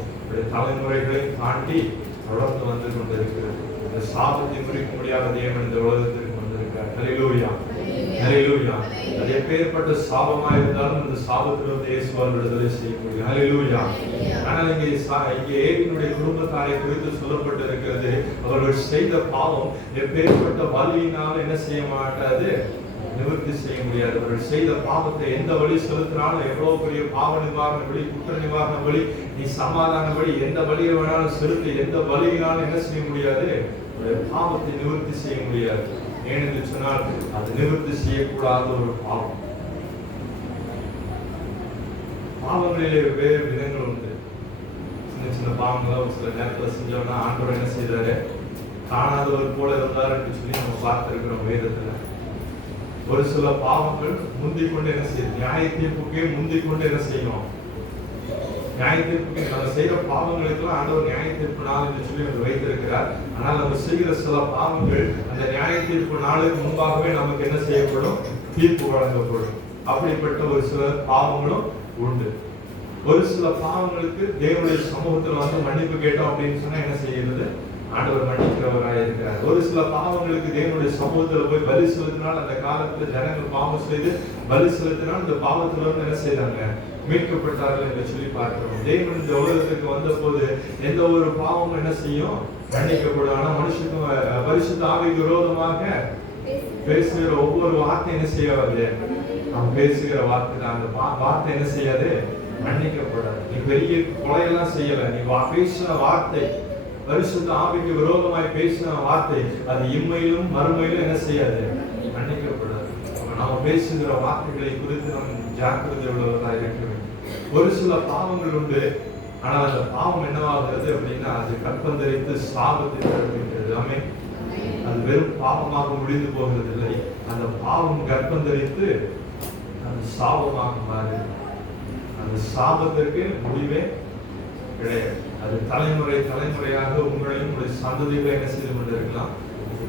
தலைமுறைகளை தாண்டி தொடர்ந்து வந்து கொண்டிருக்கிறது. இந்த சாபத்தை முறிக்க முடியாத தேவன் இந்த உலகத்திற்கு வந்திருக்கிறார். ஹல்லேலூயா, ஹல்லேலூயா. அது எப்பேற்பட்ட சாபமா இருந்தாலும் இந்த சாபத்திலிருந்து இயேசுவால் விடுதலை செய்ய முடியும். ஹல்லேலூயா. ஆனால் இங்கே ஏலியினுடைய குடும்பத்தாரை குறித்து சொல்லப்பட்டிருக்கிறது, அவர்கள் செய்த பாவம் எப்பேற்பட்ட வலியினால் என்ன செய்ய மாட்டாது, நிவர்த்தி செய்ய முடியாது. அவர்கள் செய்த பாவத்தை எந்த வழி செலுத்தினாலும், எவ்வளவு பெரிய பாவ நிவாரண வழி, குற்ற நிவாரண வழி, நீ சமாதான வழி, எந்த வழியை வேணாலும் செலுத்தி எந்த வழியினாலும் என்ன செய்ய முடியாது, பாவத்தை நிவர்த்தி செய்ய முடியாது. ஏனென்று சொன்னால் அது நிவர்த்தி செய்யக்கூடாத ஒரு பாவம். பாவங்களிலே வேறு விதங்கள் உண்டு. சின்ன சின்ன பாவங்களை ஒரு சில நேரத்தில் செஞ்சோம்னா ஆண்டவர் என்ன செய்தாரு, காணாதவர் போல இருந்தார் என்று சொல்லி நம்ம பார்த்திருக்கிறோம் வேதத்துல. ஒரு சில பாவங்கள் முந்திக் கொண்டு என்ன செய்யும், நியாய தீர்ப்புக்கே முந்திக் கொண்டு என்ன செய்யும், நியாய தீர்ப்புக்கு நம்ம செய்யற பாவங்களுக்கெல்லாம் ஆண்டவர் நியாய தீர்ப்பு நாள் என்று சொல்லி வைத்திருக்கிறார். ஆனால் நம்ம செய்கிற சில பாவங்கள் அந்த நியாய தீர்ப்பு நாளுக்கு முன்பாகவே நமக்கு என்ன செய்யப்படும், தீர்ப்பு வழங்கப்படும். அப்படிப்பட்ட ஒரு சில பாவங்களும் உண்டு. ஒரு சில பாவங்களுக்கு தேவனுடைய சமூகத்தில் வந்து மன்னிப்பு கேட்டோம் அப்படின்னு சொன்னா என்ன செய்யறது, ஆண்டவர் மன்னிக்கிறவராக இருக்கிறார். ஒரு சில பாவங்களுக்கு தேவனுடைய சமூகத்தில் போய் பலி செலுத்தினால், அந்த காலத்துல ஜனங்கள் பாவம் செய்து பலி செலுத்தினால் இந்த பாவத்துல இருந்து என்ன செய்தாங்க, மீட்கப்பட்டார்கள் என்று சொல்லி பார்க்கிறோம். தேவன் இந்த உலகத்துக்கு வந்த போது எந்த ஒரு பாவமும் என்ன செய்யும், மன்னிக்கப்படும். ஆனா மனுஷனுக்கு பரிசுத்த ஆவிக்கு விரோதமாக பேசுகிற ஒவ்வொரு வார்த்தை என்ன செய்யாது, நாம் பேசுகிற வார்த்தை தான், அந்த வார்த்தை என்ன செய்யாது, மன்னிக்கப்படாது. நீ பெரிய கொலையெல்லாம் செய்யல, நீ பேசின வார்த்தை, பரிசுத்த ஆவிக்கு விரோதமாய் பேசின வார்த்தை, அது இம்மையிலும் மறுமையிலும் என்ன செய்யாது, மன்னிக்கப்படாது. நம்ம பேசுகிற வார்த்தைகளை குறித்து நாம் ஜாக்கிரதை உள்ளவர்களாக இருக்க வேண்டும். ஒரு சில பாவங்கள் உண்டு. ஆனால் அந்த பாவம் என்னவாகிறது அப்படின்னா, அது கற்பந்தரித்து சாபத்தை தருகிறது. ஆமென். அது வெறும் பாவமாக முடிந்து போகிறதில்லை. அந்த பாவம் கற்பந்தரித்து அது சாபமாக மாறு. அந்த சாபத்திற்கு முடிவே கிடையாது. அது தலைமுறை தலைமுறையாக உங்களையும் உங்களுடைய சந்ததிகளை என்ன செய்து கொண்டிருக்கலாம்,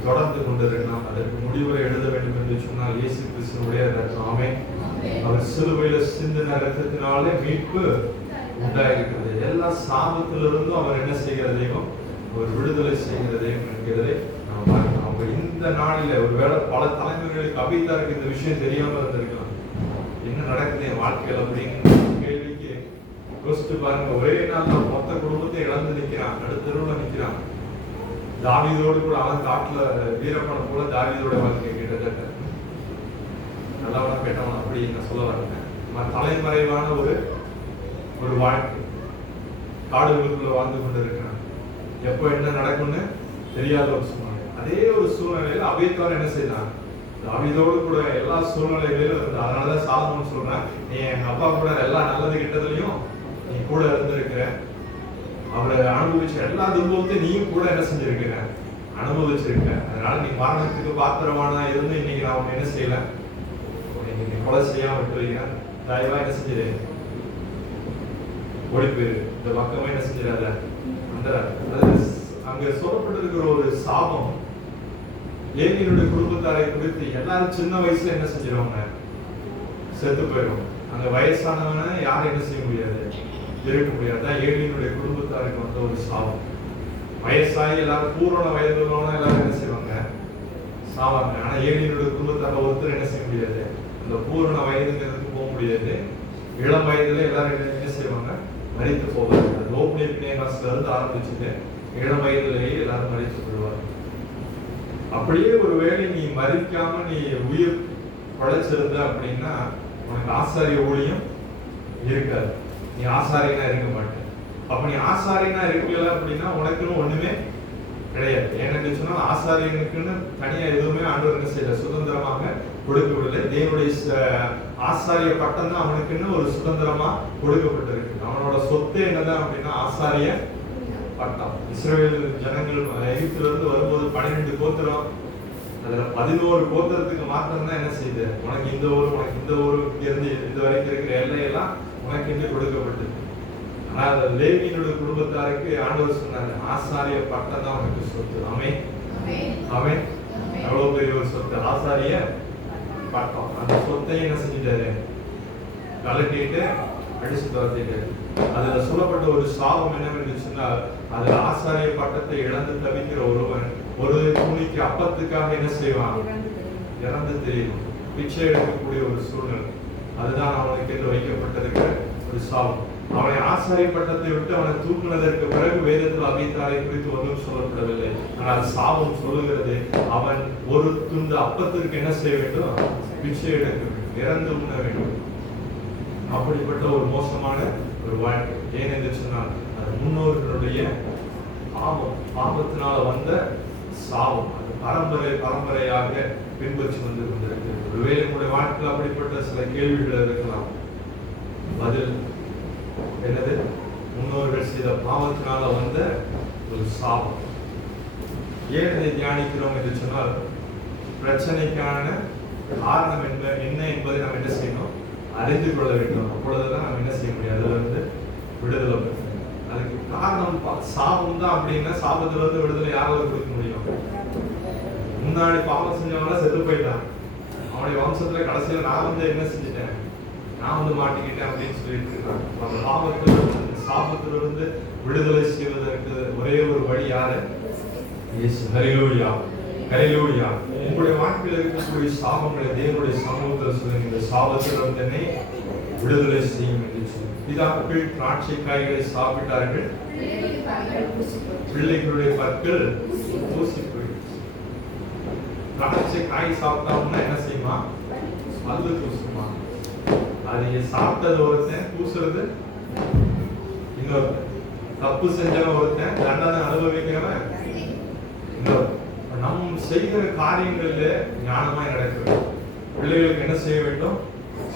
தொடர்ந்து கொண்டிருக்கலாம். அதற்கு முடிவை எழுத வேண்டும் என்று சொன்னால் இயேசு கிறிஸ்துவுடைய ரத்தம். ஆமென். அவர் சிலுவையில சிந்தின ரத்தத்தினாலே மீட்பு உண்டாயிருக்கிறது. எல்லா சாபத்திலிருந்தும் அவர் என்ன செய்கிறதையும் ஒரு விடுதலை செய்கிறதையும் என்கிறதை நாம் பார்க்கலாம். அவங்க இந்த நாளில ஒருவேளை பல தலைமுறைகளுக்கு அபித்தாருக்கு இந்த விஷயம் தெரியாம இருந்திருக்கலாம். என்ன நடக்குது என் வாழ்க்கையில் அப்படின்னு கேள்விக்கு யோசிச்சு பாருங்க. ஒரே நாள் மொத்த குடும்பத்தை இழந்து நிற்கிறான், நடுத்தருவில் நிற்கிறான். தாவீதோடு கூட அவன் காட்டுல வீரப்பனை போல தாவீதோட வாழ்க்கை கிட்டத்தட்ட நல்லவனா கெட்டவன் அப்படி நான் சொல்ல வரேன். தலைமறைவான ஒரு வாழ்க்கை, காடுகளுக்குள்ள வாழ்ந்து கொண்டு இருக்கிறான். எப்போ என்ன நடக்கும்னு தெரியாத ஒரு சூழ்நிலை. அதே ஒரு சூழ்நிலையில அபியத்தார் என்ன செய்தான், தாவீதோடு கூட எல்லா சூழ்நிலைகளிலும் இருந்தா. அதனாலதான் சாலமோன் சொல்றேன், நீ எங்க அப்பா கூட எல்லா நல்லது கிட்டதுலயும் நீ கூட இருந்திருக்கிற, அவரை அனுபவிச்ச எல்லா துன்பத்தையும் நீயும் கூட என்ன செஞ்சிருக்கிற, அனுபவிச்சிருக்க. அதனால நீ மரணத்துக்கு பாத்திரமானா இருந்து இன்னைக்கு நான் உன்னை என்ன செய்யல, இன்னைக்கு கொலை செய்யாம விட்டுருக்கீங்க. தயவா என்ன செஞ்சிரு, ஓடி போயிரு, இந்த பக்கமா என்ன செஞ்சிடாத. அந்த அங்க சொல்லப்பட்டிருக்கிற ஒரு சாபம் ஏலியினுடைய குடும்பத்தாரை குறித்து எல்லாரும் சின்ன வயசுல என்ன செஞ்சிருவாங்க, செத்து போயிடும். அந்த வயசானவனை யாரும் என்ன செய்ய முடியாது, இருக்க முடியாது. தான் ஏலியினுடைய குடும்பத்தாருக்கு வந்த ஒரு சாபம். வயசாகி எல்லாரும் பூரண வயது உள்ளவனா எல்லாரும் என்ன செய்வாங்க, சாவாங்க. ஆனா ஏலியினுடைய குடும்பத்தார ஒருத்தர் என்ன செய்ய முடியாது, அந்த பூரண வயதுங்கிறதுக்கு போக முடியாது. இளம் வயதுல எல்லாரும் என்ன செய்வாங்க, மரித்து போவாங்க. அது ஓப்பனிங் பினேகாஸ்ல இருந்து ஆரம்பிச்சுட்டு இளம் வயதிலேயே எல்லாரும் மரித்து கொள்வாங்க. அப்படியே ஒருவேளை நீ மரிக்காம நீ உயிர் படைச்சிருந்த அப்படின்னா உனக்கு ஆசாரிய ஊழியம் இருக்காது, நீ ஆசாரியனா இருக்க மாட்டேன். அப்ப நீ ஆசாரியனா இருக்கல அப்படின்னா உனக்குன்னு ஒண்ணுமே கிடையாது. ஏன்னு சொன்னா ஆசாரியனுக்குன்னு தனியா எதுவுமே ஆண்டவர் என்ன செய்யல, சுதந்திரமாக கொடுக்கவில்லை. தேவனுடைய ஆசாரிய பட்டம் தான் அவனுக்குன்னு ஒரு சுதந்திரமா கொடுக்கப்பட்டிருக்கு. அவனோட சொத்து என்னதான் அப்படின்னா ஆசாரிய பட்டம். இஸ்ரவேல் ஜனங்கள் எகிப்துல இருந்து வரும்போது 12 கோத்திரம், அதுல 11 கோத்திரத்துக்கு மாத்திரம் தான் என்ன செய்யுது, உனக்கு இந்த ஊர் உனக்கு இந்த ஊர் இருந்து இது வரைக்கும் இருக்கிற எல்லையெல்லாம் உனக்கு என்று கொடுக்கப்பட்டது. ஆனா லேவியினுடைய குடும்பத்தாருக்கு ஆண்டவர் சொன்னாரு, ஆசாரிய பட்டம் தான் உனக்கு சொத்து. ஆமென் ஆமென். எவ்வளவு பெரிய ஒரு சொத்து, ஆசாரிய பட்டம். அந்த சொத்தை என்ன செஞ்சிட்டாரு, கலட்டிட்டு அடிச்சு துரத்திட்டாரு. அதுல சொல்லப்பட்ட ஒரு சாபம் என்னவென்று சொன்னால், அதுல ஆசாரிய பட்டத்தை இழந்து தவிக்கிற ஒருவன் ஒரு துணிக்கு அப்பத்துக்காக என்ன செய்வான், இறந்து தெரியும், பிச்சை எடுக்கக்கூடிய ஒரு சூழ்நிலை. அதுதான் அவனுக்கு என்று வைக்கப்பட்டிருக்கிற ஒரு சாபம். அவனை ஆசாரிய பட்டத்தை விட்டு அவனை தூக்குனதற்கு பிறகு வேதத்தில் அபித்தாரை குறித்து ஒன்றும் சொல்லப்படவில்லை. ஆனால் சாபம் சொல்லுகிறது, அவன் ஒரு துண்டு அப்பத்திற்கு என்ன செய்ய வேண்டும், பிச்சை எடுக்க வேண்டும், இறந்து உண்ண வேண்டும். அப்படிப்பட்ட ஒரு மோசமான ஒரு வாழ்க்கை. ஏன் என்று சொன்னால் அது முன்னோர்களுடைய பாவத்தினால வந்த சாபம். அது பரம்பரையாக பின்பற்றி வந்து கொண்டிருக்கிறது. ஒருவேளை உங்களுடைய வாழ்க்கையில் அப்படிப்பட்ட சில கேள்விகள் இருக்கலாம். பதில் என்னது, முன்னோர்கள் செய்த பாவத்தினால வந்த ஒரு சாபம். ஏன் இதை தியானிக்கிறோம் என்று சொன்னால், பிரச்சனைக்கான காரணம் என்ன என்பதை நாம் என்ன செய்யணும், அறிந்து கொள்ள வேண்டும். அப்பொழுதுதான் நாம் என்ன செய்ய முடியும், அதுல இருந்து விடுதலை பெற. அதுக்கு காரணம் சாபம் தான் அப்படின்னா சாபத்துல இருந்து விடுதலை யாராவது கொடுக்க முடியும்? முன்னாடி பாவம் செஞ்சவங்க செத்து போயிட்டான், அவனுடைய வம்சத்துல கடைசியில நான் வந்து என்ன செஞ்சுட்டேன், நான் வந்து மாட்டிக்கிட்டேன் அப்படின்னு சொல்லிட்டு இருக்கான். அந்த பாவத்திலிருந்து சாபத்திலிருந்து விடுதலை செய்வதற்கு ஒரே ஒரு வழி யாரு, இயேசு. ஹல்லேலூயா ஹல்லேலூயா. உங்களுடைய வாழ்க்கையில் இருக்கக்கூடிய சாபங்களை தேவனுடைய சமூகத்தில் சொல்லுங்க, இந்த சாபத்திலிருந்து என்னை விடுதலை செய்யும் என்று சொல்லி. பிதாக்கள் திராட்சை காய்களை சாப்பிட்டார்கள், பிள்ளைகளுடைய பற்கள் ஊசி போயிடுச்சு. திராட்சை காய் சாப்பிட்டோம்னா என்ன செய்யுமா, பல்லு தூசுமா. அது சாப்பிட்டது ஒருத்தன், பூசுறது இன்னொருத்தன். தப்பு செஞ்சவன் ஒருத்தன், தண்டனை அனுபவிக்கிறவன் இன்னொருத்தன். நம் செய்கிற காரியங்கள்ல ஞானமாய் நடக்கணும். பிள்ளைகளுக்கு என்ன செய்ய வேண்டும்,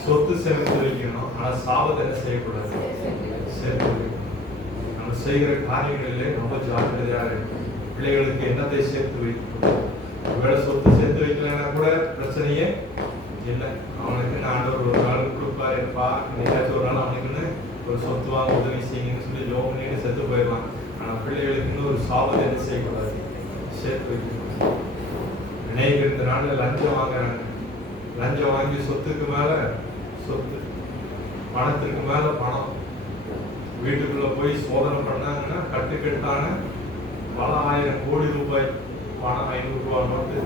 சொத்து சேர்த்து வைக்கணும். ஆனா சாபத்தை என்ன செய்யக்கூடாது, சேர்த்து வைக்கணும். நம்ம செய்கிற காரியங்களிலே ரொம்ப ஜாக்கிரதையா இருக்கணும். பிள்ளைகளுக்கு என்னத்தை சேர்த்து வைக்கணும். ஒருவேளை சொத்து சேர்த்து வைக்கலன்னா கூட பிரச்சனையே இல்லை. அவனுக்கு ஆண்டவர் ஒரு நாள் கொடுப்பாரு, இருப்பா ஏதாச்சும் ஒரு நாள் அவனுக்குன்னு ஒரு சொத்து வாங்க உதவி செய்யுங்கன்னு சொல்லி ஜோம் பண்ணிட்டு செத்து போயிடலாம். ஆனா பிள்ளைகளுக்குன்னு ஒரு சாபத்தை என்ன செய்யக்கூடாது, சேர்த்து வைக்கணும். அநேகர் இந்த நாள்ல லஞ்சம் வாங்குறாங்க. லஞ்சம் வாங்கி சொத்துக்கு மேல சொத்து, பணத்திற்கு மேல பணம். வீட்டுக்குள்ள போய் சோதனை பண்ணாங்கன்னா கட்டுக்கட்டான பல 1000 கோடி ரூபாய் பணம், 500 ரூபாய் நோட்டு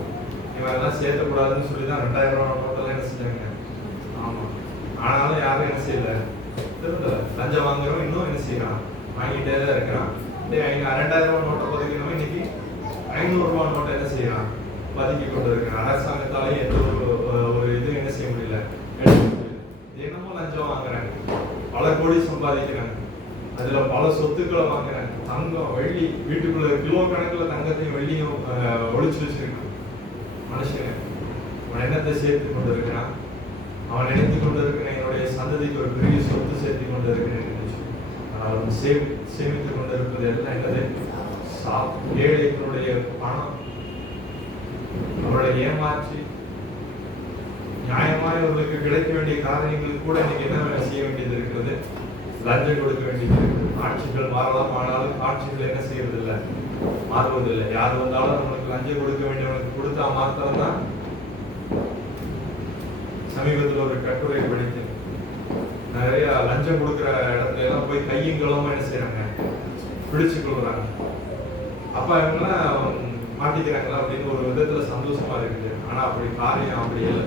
இவெல்லாம் சேர்த்தக்கூடாதுன்னு சொல்லி தான் 2000 ரூபாய் நோட்டெல்லாம் என்ன செஞ்சாங்க. ஆமா, ஆனாலும் யாரும் என்ன செய்யல, திருந்தல. லஞ்சம் வாங்குறவன் இன்னும் என்ன செய்யறான், வாங்கிட்டே தான் இருக்கிறான். 2000 ரூபாய் நோட்டை பதுக்கிறவன் இன்னைக்கு 500 ரூபாய் நோட்டை என்ன செய்யறான், பதுக்கி கொண்டு இருக்கிறான். அரசாங்கத்தாலே எந்த ஒரு இது என்ன செய்ய முடியல, தினமும் லஞ்சம் வாங்குறாங்க, பல கோடி சம்பாதிக்கிறாங்க, அதுல பல சொத்துக்களை வாங்குறாங்க. தங்கம் வெள்ளி, வீட்டுக்குள்ள கிலோ கணக்குல தங்கத்தையும் வெள்ளியும் ஒழிச்சு வச்சிருக்கான் மனுஷன். அவன் என்னத்தை சேர்த்து கொண்டு இருக்கிறான், அவன் நினைத்து கொண்டு இருக்கிறேன் என்னுடைய சந்ததிக்கு ஒரு பெரிய சொத்து சேர்த்து கொண்டு இருக்கிறேன். அவன் சேமித்துக் கொண்டு இருப்பது எல்லாம் என்னது, ஏழைகளுடைய பணம். அவர்களை ஏமாற்றி நியாயமானவர்களுக்கு கிடைக்க வேண்டிய காரியங்களுக்கு கூட இன்னைக்கு என்ன செய்ய வேண்டியது இருக்கிறது, லஞ்சம் கொடுக்க வேண்டியது இருக்குது. ஆட்சிகள் மாறலாம், ஆனாலும் ஆட்சிகள் என்ன செய்யறது இல்லை, மாறுவதில்லை. யார் வந்தாலும் நம்மளுக்கு லஞ்சம் கொடுக்க வேண்டியவனுக்கு கொடுத்தா மாத்திரம்தான் சமீபத்தில் ஒரு கட்டுரை படித்தேன். நிறைய லஞ்சம் கொடுக்குற இடத்துல எல்லாம் போய் கையங்களமா என்ன செய்யறாங்க, பிடிச்சு கொள்றாங்க. அப்ப இவங்கெல்லாம் மாட்டிக்கிறாங்களா அப்படின்னு ஒரு விதத்துல சந்தோஷமா இருக்குது. ஆனா அப்படி காரியம் அப்படி இல்லை.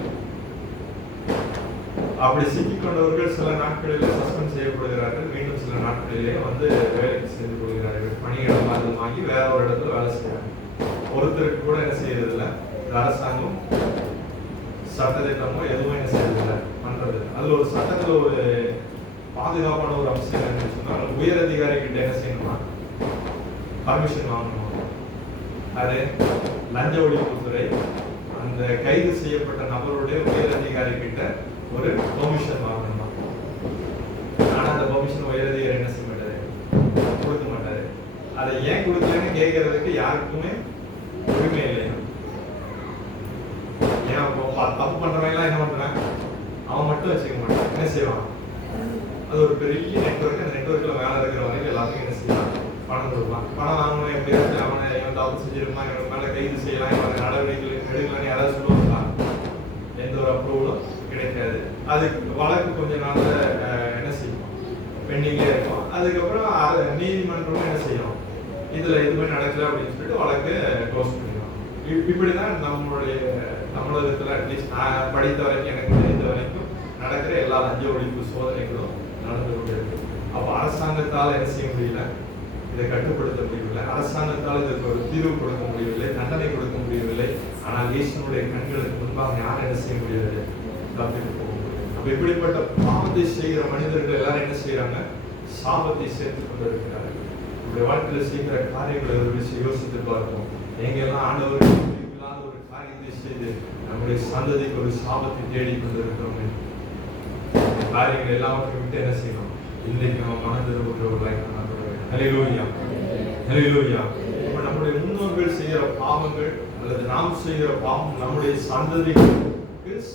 அப்படி சிக்கிக்கொண்டவர்கள் சில நாட்களிலே சஸ்பெண்ட் செய்யப்படுகிறார்கள், மீண்டும் சில நாட்களிலே வந்து வேலைக்கு சேர்ந்து கொள்கிறார்கள். பணியிடம் மாற்றம் வாங்கி வேற ஒரு இடத்துல வேலை செய்யறாங்க. ஒருத்தருக்கு கூட என்ன செய்யறதில்லை, இந்த அரசாங்கம் சட்டத்திட்டமோ எதுவும் என்ன செய்யறதில்லை, பண்றது. அதுல ஒரு சட்டத்துல ஒரு பாதுகாப்பான ஒரு அம்சம் என்னன்னு சொன்னா, உயர் அதிகாரி கிட்ட என்ன செய்யணுமா, பர்மிஷன் வாங்கணும். அது லஞ்ச ஒழிப்புத்துறை அந்த கைது செய்யப்பட்ட நபருடைய உயர் அதிகாரி கிட்ட ஒரு பெர்மிஷன் வாங்கணுமா. ஆனா அந்த பெர்மிஷன் உயர் அதிகாரி என்ன செய்ய மாட்டாரு, கொடுக்க மாட்டாரு. அதை ஏன் கொடுக்கலன்னு கேட்கறதுக்கு யாருக்குமே உரிமை இல்லை. ஏன் தப்பு பண்றவங்க எல்லாம் என்ன பண்றான், அவன் மட்டும் வச்சுக்க மாட்டான், என்ன செய்வான், அது ஒரு பெரிய நெட்வொர்க். அந்த நெட்வொர்க்ல மேல இருக்கிற வரைக்கும் எல்லாத்துக்கும் என்ன செய்யலாம், பணம் கொடுப்பான். பணம் வாங்கணும் எப்படியாச்சும் அவனை இவன் தப்பு செஞ்சிருப்பான், இவன் மேல கைது செய்யலாம், இவன் நடவடிக்கைகள் எடுக்கலாம்னு யாராவது சொல்லுவாங்களா? எந்த ஒரு அப்ரூவலும் கிடைக்காது. அதுக்கு வழக்கு கொஞ்ச நாள்ல என்ன செய்யும், பெண்டிங்ல இருக்கும். அதுக்கப்புறம் நீதிமன்றமும் என்ன செய்யும், இதுல எதுவுமே நடக்கல அப்படின்னு சொல்லிட்டு வழக்கு க்ளோஸ் பண்ணிடுவோம். இப்படிதான் தமிழகத்துல அட்லீஸ்ட் நான் படித்த வரைக்கும், எனக்கு தெரிந்த வரைக்கும் நடக்கிற எல்லா லஞ்ச ஒழிப்பு சோதனைகளும் நடந்து கொண்டிருக்கு. அப்ப அரசாங்கத்தால் என்ன செய்ய முடியல, இதை கட்டுப்படுத்த முடியவில்லை. அரசாங்கத்தால் இதற்கு ஒரு தீர்வு கொடுக்க முடியவில்லை, தண்டனை கொடுக்க முடியவில்லை. ஆனால் ஈஸ்வனுடைய கண்களுக்கு முன்பாக யார் என்ன செய்ய முடியாது, தப்பித்து போக முடியும். அப்ப இப்படிப்பட்ட பாவத்தை செய்கிற மனிதர்கள் எல்லாரும் என்ன செய்யறாங்க, சாபத்தை சேர்த்துக் கொண்டிருக்கிறார்கள். நம்முடைய வாழ்க்கையில செய்கிற காரியங்களை ஒரு விஷயம் யோசித்து பார்ப்போம். எங்கெல்லாம் ஆண்டவர்கள் இல்லாத ஒரு காரியத்தை செய்து நம்முடைய சந்ததிக்கு ஒரு சாபத்தை தேடிக்கொண்டிருக்கிறோம். காரியங்கள் எல்லாவற்றையும் விட்டு என்ன செய்யணும், இன்னைக்கு நம்ம மனதில் ஹல்லேலூயா, ஹல்லேலூயா. இப்ப நம்முடைய முன்னோர்கள் செய்கிற பாவங்கள் அல்லது நாம் செய்கிற பாவம் நம்முடைய சந்ததிக்கு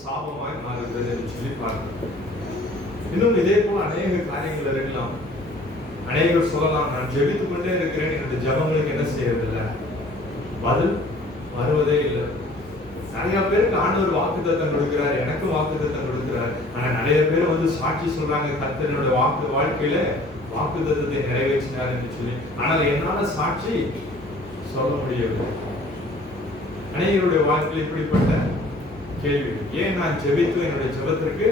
சாபமாய் மாறுகிறது என்று சொல்லி பார்க்கிறோம். இன்னும் இதே போல அநேக காரியங்கள் இருக்கலாம். அநேகர் சொல்லலாம், நான் ஜெபித்துக் கொண்டே இருக்கிறேன், என்னுடைய ஜெபங்களுக்கு என்ன செய்யறதில்லை, பதில் வருவதே இல்லை. நிறைய பேருக்கு ஆண்டவர் வாக்குத்தத்தம் கொடுக்கிறார், எனக்கும் வாக்குத்தத்தம் கொடுக்கிறார். ஆனா நிறைய பேர் வந்து சாட்சி சொல்றாங்க, கர்த்தர் என்னோட வாழ்க்கையில வாக்குத்தத்தத்தை நிறைவேற்றினார் என்று சொல்லி. ஆனால் என்னால சாட்சி சொல்ல முடியவில்லை. அநேகருடைய வாழ்க்கையில் இப்படிப்பட்ட கேள்வி, ஏன் நான் ஜெபித்து என்னுடைய ஜெபத்திற்கு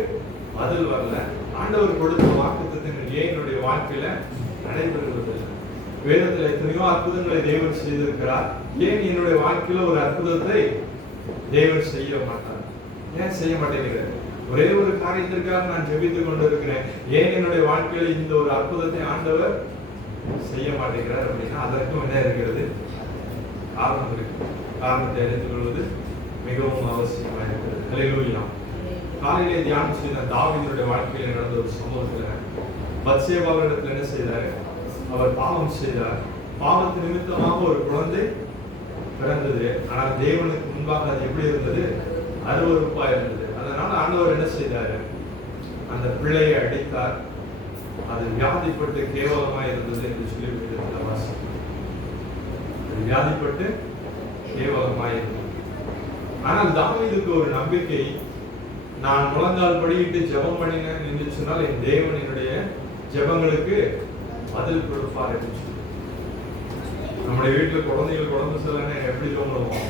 பதில் வரல, ஆண்டவர் கொடுத்த வாக்குத்தத்தங்கள் ஏன் என்னுடைய வாழ்க்கையில நடைபெறுவதில்லை. வேதத்தில் எத்தனையோ அற்புதங்களை தேவன் செய்திருக்கிறார், ஏன் என்னுடைய வாழ்க்கையில ஒரு அற்புதத்தை தேவன் செய்ய மாட்டார், ஏன் செய்ய மாட்டேங்கிறார்? ஒரே ஒரு காரியத்திற்காக நான் ஜெபித்துக் கொண்டிருக்கிறேன், ஏன் என்னுடைய வாழ்க்கையில இந்த ஒரு அற்புதத்தை ஆண்டவர் செய்ய மாட்டேங்கிறார் அப்படின்னா அதற்கும் என்ன இருக்கிறது, காரணம் இருக்கு. காரணத்தை அறிந்து கொள்வது மிகவும் அவசியமா இருக்கிறது. ஹல்லேலூயா. காலையிலே தியானம் செய்த தாவீதுடைய வாழ்க்கையில நடந்த ஒரு சம்பவத்துல பத்சேபாவிடத்துல என்ன செய்தாரு, அவர் பாவம் செய்தார். பாவத்து நிமித்தமாக ஒரு குழந்தை பிறந்தது. ஆனால் தேவனுக்கு முன்பாக அது எப்படி இருந்தது, அருவருப்பா இருந்தது. அதனால ஆண்டவர் என்ன செய்தாரு, அந்த பிள்ளையை அடித்தார். அது வியாதிப்பட்டு கேவலமா இருந்தது என்று சொல்லி வியாதிப்பட்டு கேவலமா இருந்தது. ஆனால் தாவீதுக்கு ஒரு நம்பிக்கை, நான் முழங்கால் படியிட்டு ஜெபம் பண்ணினேன் என்று சொன்னால் என் தேவன் என்னுடைய ஜெபங்களுக்கு பதில் கொடுப்பார் என்று சொல்லி. நம்முடைய வீட்டுல குழந்தைகள் குழந்தை சொல்லன்னு எப்படி தோணுவோம்,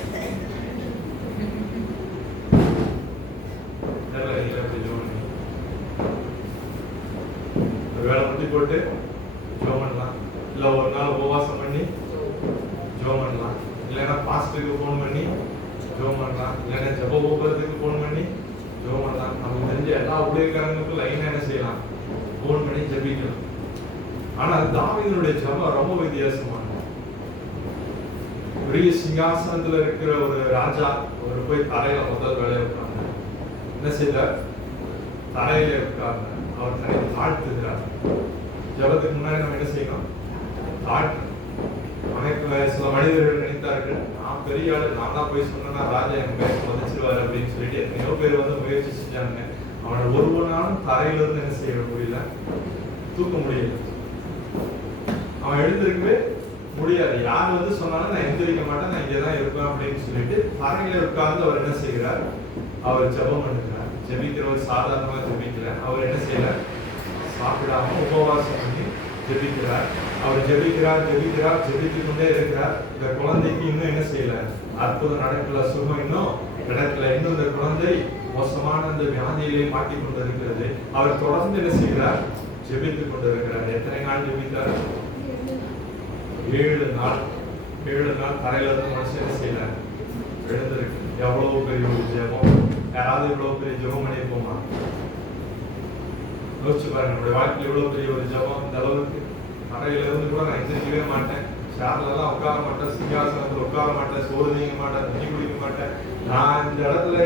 வேலை முட்டி போட்டு ஜோம் பண்ணலாம், இல்ல ஒரு நாள் உபவாசம் பண்ணி ஜோம் பண்ணலாம், இல்லைன்னா பாஸ்டருக்கு போன் பண்ணி ஜோம் பண்ணலாம், இல்லைன்னா ஜெப ஊபத்துக்கு போன் பண்ணி ஜோம் பண்ணலாம். நமக்கு தெரிஞ்ச எல்லா ஊழியக்காரங்களுக்கும் லைனா என்ன செய்யலாம், போன் பண்ணி ஜெபிக்கலாம். ஆனா தாவீதுடைய ஜெபம் ரொம்ப வித்தியாசமானது. பெரிய சிங்காசனத்துல இருக்கிற ஒரு ராஜா ஒரு போய் தரையில முதல் வேலையை உட்கார்ந்து என்ன செய்தார், தரையில உட்கார்ந்து அவர் தன்னை தாழ்த்துகிறார். ஜெபத்துக்கு முன்னாடி நம்ம என்ன செய்யணும், தாழ்த்து. சில மனிதர்கள் நினைத்தார்கள், நான் பெரிய ஆளு, நான் தான் போய் சொன்னா ராஜா என் பேச மதிச்சிருவாரு அப்படின்னு சொல்லிட்டு எத்தனையோ பேர் வந்து முயற்சி செஞ்சாங்க. அவனை ஒருவனாலும் தரையில இருந்து என்ன செய்ய முடியல, தூக்க முடியல. அவன் எழுந்திருக்கவே முடியாது. யார் வந்து சொன்னாலும் நான் எந்திரிக்க மாட்டேன், நான் இங்கதான் இருப்பேன் அப்படின்னு சொல்லிட்டு தரையில உட்கார்ந்து அவர் என்ன செய்கிறார், அவர் ஜெபம் பண்ணுகிறார். ஜெபிக்கிறவர் சாதாரணமாக ஜெபிக்கல. அவர் என்ன செய்யறார்? சாப்பிடாம உபவாசம் பண்ணி ஜெபிக்கிறார். அவர் ஜெபித்துக் கொண்டே இருக்கிறார். இந்த குழந்தைக்கு இன்னும் என்ன செய்யல? அற்புதம் நடக்கல, சுகம் இன்னும் நடக்கல. இன்னும் இந்த குழந்தை மோசமான அந்த வியாதியிலே மாட்டிக் கொண்டிருக்கிறது. அவர் தொடர்ந்து என்ன செய்கிறார்? ஜெபித்துக் கொண்டிருக்கிறார். எத்தனை நாள் ஜெபித்தார்? 7 நாள். 7 நாள் தரையில இருந்து மனுஷன் என்ன செய்யறார்? எழுந்திருக்கு. எவ்வளவு பெரிய ஒரு ஜெபம்! யாராவது இவ்வளவு பெரிய ஜெபம் பண்ணியிருப்போமா? யோசிச்சு பாருங்க, நம்முடைய வாழ்க்கையில் இவ்வளவு பெரிய ஒரு ஜெபம். இந்த அளவுக்கு தரையில இருந்து கூட நான் எந்திரிக்கவே மாட்டேன், சேர்ல எல்லாம் உட்கார மாட்டேன், சிங்காசனத்துல உட்கார மாட்டேன், சோறு நீங்க மாட்டேன், தண்ணி குடிக்க மாட்டேன். நான் இந்த இடத்துல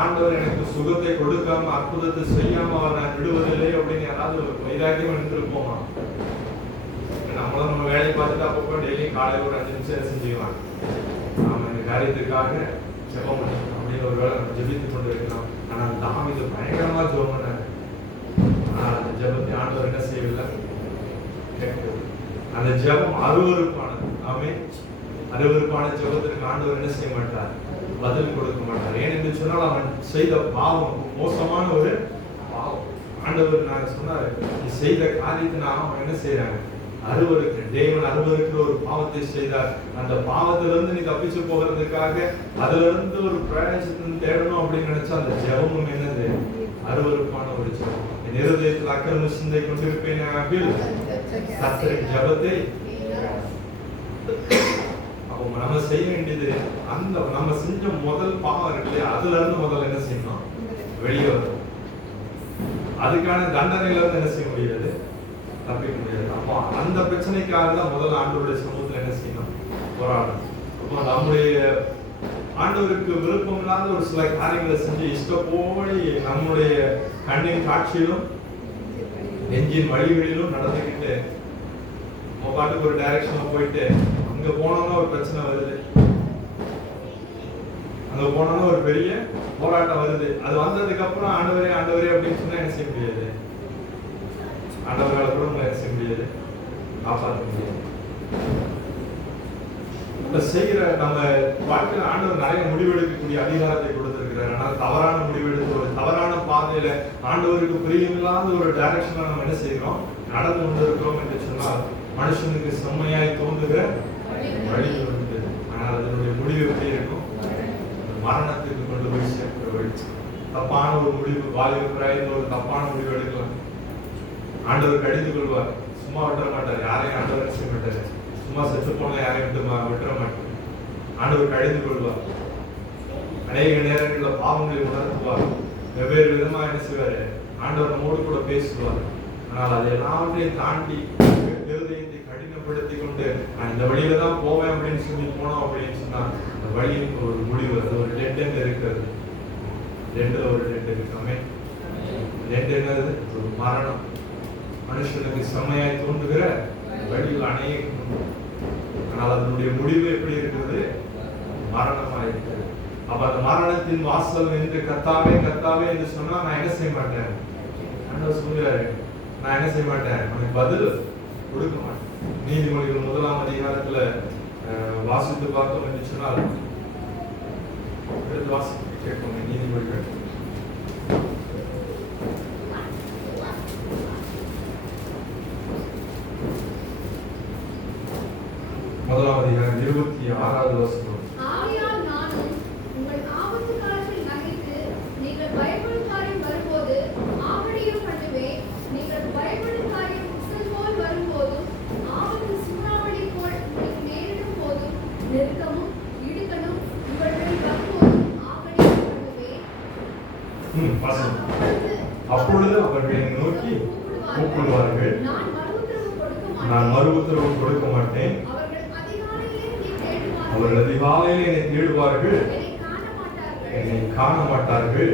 ஆண்டவர் எனக்கு சுகத்தை கொடுக்காம அற்புதத்தை செய்யாம அவர் நான் விடுவதில்லை அப்படின்னு யாராவது வைராக்கியம் எடுத்துருப்போமா? நம்மளும் நம்ம வேலையை பார்த்துட்டு அப்பப்போ டெய்லியும் காலையில் ஒரு 5 நிமிஷம் செஞ்சுக்கலாம். நாம இந்த காரியத்துக்காக ஜெபம் பண்ணணும் அப்படின்னு ஒரு வேலை நம்ம ஜெபித்துக் கொண்டு இருக்கிறோம். ஆனால் தாவீது பயங்கரமா ஜெபம் பண்ணாரு. ஆனால் அந்த ஜெபத்தை ஆண்டவர் என்ன செய்யவில்லை? கேட்கவில்லை. அந்த ஜெபம் அருவருப்பானது. ஆமென். அருவருப்பான ஜெபத்திற்கு ஆண்டவர் என்ன செய்ய மாட்டார்? பதில் கொடுக்க மாட்டார். ஏனென்று சொன்னால் அவன் செய்த பாவம் மோசமான ஒரு பாவம். ஆண்டவர் நான் சொன்னாரு, நீ செய்த காரியத்தை அவன் என்ன செய்யறாங்க? அருவருக்கு. தேவன் அருவருக்கு ஒரு பாவத்தை செய்தார். அந்த பாவத்திலிருந்து நீ தப்பிச்சு போகிறதுக்காக அதுல இருந்து ஒரு பிரயோஜனத்தை தேடணும் அப்படின்னு நினைச்சா அந்த ஜெபமும் என்னது? அருவருப்பான ஒரு ஜெபம். என் இருதயத்தில் அக்கிரம சிந்தை கொண்டிருப்பேன் கர்த்தரின் ஜெபத்தை. அப்போ நம்ம செய்ய வேண்டியது அந்த நம்ம செஞ்ச முதல் பாவம் இருக்கு இல்லையா, அதுல இருந்து முதல்ல என்ன செய்யணும்? வெளியே வரும். அதுக்கான தண்டனையில இருந்து என்ன செய்ய முடியாது? தப்பிக்க முடியாது. அப்போ அந்த பிரச்சனைக்காக தான் முதல்ல ஆண்டவருடைய சமூகத்துல என்ன செய்யணும்? போராடணும். அப்போ நம்முடைய ஆண்டவருக்கு விருப்பம் இல்லாத ஒரு சில காரியங்களை செஞ்சு இஷ்டப்போடி நம்முடைய கண்ணின் காட்சியிலும் நெஞ்சின் வழிகளிலும் நடந்துக்கிட்டு நம்ம பாட்டுக்கு ஒரு டைரக்ஷன்ல போயிட்டு அங்க போனோம்னா ஒரு பிரச்சனை வருது, அங்க போனோம்னா ஒரு பெரிய போராட்டம் வருது. அது வந்ததுக்கு அப்புறம் ஆண்டவரே ஆண்டவரே அப்படின்னு சொன்னா என்ன செய்ய முடியாது? ஆண்டவரால் கூட உங்களை என்ன செய்ய முடியாது? காப்பாற்ற முடியாது. செய்கிற நம்ம வாழ்க்கையில ஆண்டவர் நிறைய முடிவெடுக்கக்கூடிய அதிகாரத்தை கொடுத்திருக்கிறார். ஆனால் தவறான முடிவெடுத்து ஒரு தவறான பாதையில ஆண்டவருக்கு பிரியமில்லாத ஒரு டைரக்ஷன்ல நம்ம என்ன செய்கிறோம்? நடந்து கொண்டிருக்கிறோம் என்று சொன்னால் மனுஷனுக்கு செம்மையாய் தோன்றுகிற வழி உண்டு. ஆனால் அதனுடைய முடிவு எப்படி இருக்கும்? மரணத்துக்கு கொண்டு போய் சேர்க்கிற வழி. தப்பான ஒரு முடிவு, வாலிப பிராயத்தில் ஒரு தப்பான முடிவு எடுக்கலாம். ஆண்டவர் கடிந்து கொள்வார். சும்மா விட்டுற மாட்டார். யாரையும் ஆண்டவர் செய்ய மாட்டாரு. சும்மா செத்து போன யாரையும் விட்டுற மாட்டார். ஆண்டவர் கடிந்து கொள்வார். அநேக நேரங்களில் பாவங்களை உணர்த்துவார். வெவ்வேறு விதமா என்ன செய்வாரு? ஆண்டவர் நம்மோடு கூட பேசுவார். ஆனால் அதை எல்லாவற்றையும் தாண்டி இருதயத்தை கடினப்படுத்தி கொண்டு நான் இந்த வழியில தான் போவேன் அப்படின்னு சொல்லி போனோம் அப்படின்னு சொன்னா அந்த வழியின் ஒரு முடிவு, அது ஒரு டெட் எண்ட் இருக்கிறது. டெட்ல ஒரு டெட் இருக்காமே. டெட் என்னது? ஒரு மரணம். மனுஷனுக்கு செம்மையாய் தோன்றுகிற வழியில் அநேகம். ஆனால் அதனுடைய முடிவு எப்படி இருக்கிறது? மரணமா இருக்கிறது. அப்ப அந்த மரணத்தின் வாசல் என்று கர்த்தாவே கர்த்தாவே என்று சொன்னா நான் என்ன செய்ய மாட்டேன்? ஆண்டவர் சொல்றாரு, நான் என்ன செய்ய மாட்டேன்? உனக்கு பதில் கொடுக்க மாட்டேன். நீதிமொழிகள் 1ஆம் அதிகாரத்துல வாசித்து பார்த்தோம் என்று சொன்னால் எடுத்து வாசித்து கேட்போம். நீதிமொழிகள் 1ஆம் அதிகாரம் 26வது வசனம். ஆகையால் நானும் உங்கள் ஆபத்து காலத்தில் நகைத்து நீங்கள் பயப்படும் காரியம் வரும்போது ஆவடியும் பண்ணுவேன். நீங்கள் பயப்படும் காரியம் உசல் போல் வரும்போதும் ஆபத்து சூறாவளி போல் உங்களுக்கு நேரிடும் போதும் நெருக்கமும் இடுக்கணும் இவர்கள் வரும்போதும் ஆவடியும் பண்ணுவேன். அப்பொழுது அவர்களை நோக்கி கூப்பிடுவார்கள், நான் மறு உத்தரவு கொடுக்க மாட்டேன். அவர்கள் அதிகாலையில் என்னை தேடுவார்கள், என்னை காண மாட்டார்கள்.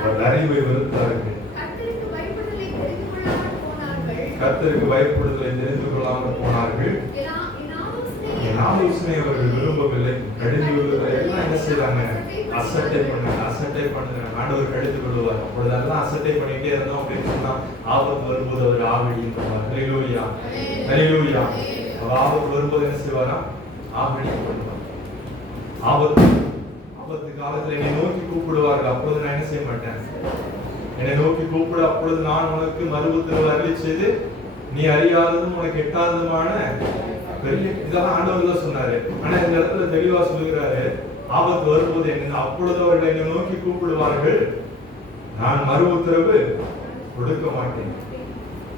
அவர்கள் அறிவை வெறுத்தார்கள். கர்த்தருக்கு பயப்படுதலை தெரிந்து கொள்ளாமல் போனார்கள். என் ஆலோசனை அவர்கள் விரும்பவில்லை. கடிந்து கொள்வதை எல்லாம் என்ன செய்யறாங்க? அசட்டை பண்ணுறாங்க. ஆண்டவர் கடிந்து கொள்வார். அப்பொழுதெல்லாம் அசட்டை பண்ணிட்டே இருந்தோம் அப்படின்னு சொன்னா ஆபத்து வரும்போது அவர் ஆவடின்னு பண்ணுவார். ஹல்லேலூயா, ஹல்லேலூயா. அவர் ஆபத்து வரும்போது என்ன செய்வாரா? ஆவடி பண்ணுவார். ஆபத்து காலத்துல என்னை நோக்கி கூப்பிடுவார்கள், அப்பொழுது நான் என்ன செய்ய மாட்டேன்? என்னை நோக்கி கூப்பிடு, அப்பொழுது நான் உனக்கு மறுபுத்திரவு அருளி செய்து நீ அறியாததும் உனக்கு எட்டாததுமான பெரிய இதெல்லாம் ஆண்டவர் தான் சொன்னாரு. ஆனா இந்த இடத்துல தெளிவா சொல்லுகிறாரு, ஆபத்து வரும்போது என்ன, அப்பொழுது அவர்கள் என்னை நோக்கி கூப்பிடுவார்கள், நான் மறு உத்தரவு கொடுக்க மாட்டேன்.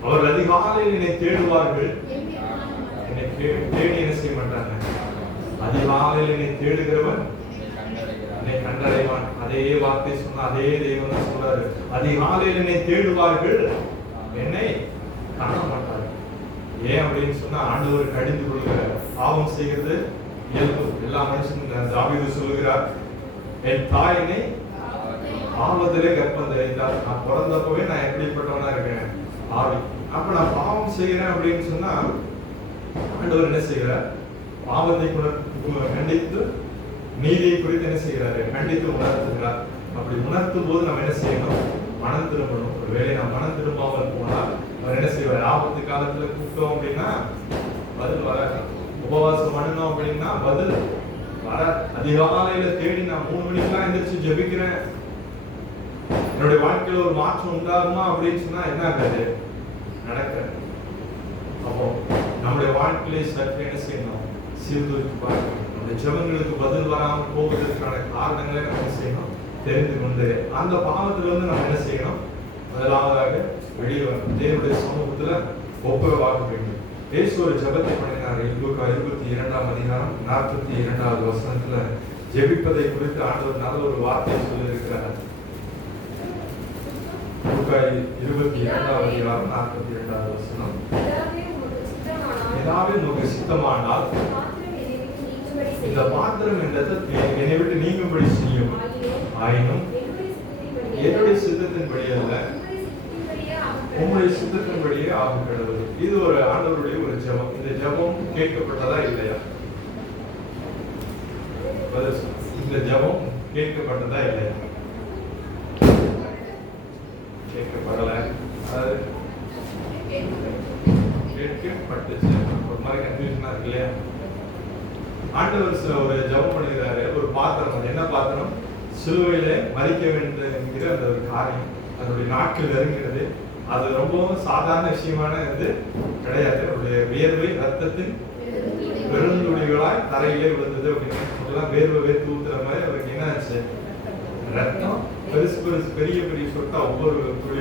அவர்கள் அதிகாலையில் என்னை தேடுவார்கள், என்னை தேடி என்ன செய்ய மாட்டாங்க? அதிகாலையில் என்னை தேடுகிறவன் என்னை கண்டடைவான். அதே வார்த்தை சொன்ன அதே தெய்வம் தான் சொல்றாரு, அதிகாலையில் என்னை தேடுவார்கள், என்னை காண மாட்டார்கள். ஏன் அப்படின்னு சொன்னா ஆண்டவர் கடிந்து கொள்கிறார். பாவம் செய்கிறது இயல்பு, எல்லா மனுஷனும். தாவீது சொல்லுகிறார், என் தாய் என்னை பாவத்திலே கர்ப்பம் தரித்தார், நான் பிறந்தப்பவே நான் எப்படிப்பட்டவனா இருக்கேன் ஆவி. அப்ப நான் பாவம் செய்கிறேன் அப்படின்னு சொன்னா ஆண்டவர் என்ன செய்கிறார்? பாவத்தை கண்டித்து நீதியை குறித்து என்ன செய்கிறாரு? கண்டித்து உணர்த்துகிறார். அப்படி உணர்த்தும் போது நம்ம என்ன செய்யணும்? மனம் திரும்பணும். ஒருவேளை நாம் மனம் திரும்பாமல் போனால் அவர் என்ன செய்வார்? ஆபத்து காலத்துல கூப்பிட்டோம் அப்படின்னா பதில் வர, உபவாசம் பண்ணணும் அப்படின்னா பதில் வர. அதிகாலையில தேடி நான் 3 மணிக்கெல்லாம் எந்திரிச்சு ஜெபிக்கிறேன், என்னுடைய வாழ்க்கையில ஒரு மாற்றம் உண்டாகுமா அப்படின்னு சொன்னா என்ன ஆகாது? நடக்க. அப்போ நம்முடைய வாழ்க்கையில சற்று என்ன செய்யணும்? சீர்தூக்கி பார்க்கணும். நம்முடைய ஜெபங்களுக்கு பதில் வராமல் போவதற்கான காரணங்களை நம்ம செய்யணும், தெரிந்து கொண்டு அந்த பாவத்துல இருந்து நம்ம என்ன செய்யணும்? முதலாவதாக வெளியே வரணும். தேவனுடைய சமூகத்துல ஒப்புரவாக வேண்டும். இயேசு ஒரு ஜெபத்தை பண்ணினார். லூக்கா 22ஆம் அதிகாரம் 42வது வசனத்துல ஜெபிப்பதை குறித்து ஆண்டவர் நல்ல ஒரு வார்த்தையை சொல்லி இருக்கிறார். லூக்கா 22ஆம் அதிகாரம் 42வது வசனம், பிதாவே உமக்கு சித்தமானால் இந்த பாத்திரம் என்றது என்னை விட்டு நீங்கும்படி செய்யும், ஆயினும் என்னுடைய சித்தத்தின்படி அல்ல உங்களுடைய சித்தத்தின்படியே ஆகும் கடவுள். இது ஒரு ஆண்டவருடைய ஒரு ஜெபம். இந்த ஜெபம் கேட்கப்பட்டதா இல்லையா? இந்த ஜெபம் கேட்கப்பட்டதா இல்லையா? கேட்கப்படல. அதாவது கேட்கப்பட்டுச்சு. ஒரு மாதிரி கன்ஃபியூஷனா இருக்கு இல்லையா? ஆண்டவர் ஒரு ஜெபம் பண்ணுகிறாரு. ஒரு பாத்திரம், அது என்ன பாத்திரம்? சிலுவையில மரிக்க வேண்டும் என்கிற அந்த ஒரு காரியம், அதனுடைய நாட்கள் நெருங்கிறது. அது ரொம்பவும் சாதாரண விஷயமான இது கிடையாது. அவருடைய வியர்வை ரத்தத்தின் பெருந்துளிகளாய் தரையிலே விழுந்தது அப்படின்னு வேர்வை வேர்த்து ஊத்துற மாதிரி அவருக்கு என்ன ஆச்சு? ரத்தம் பெருசு பெருசு பெரிய பெரிய சொட்டா ஒவ்வொரு துளி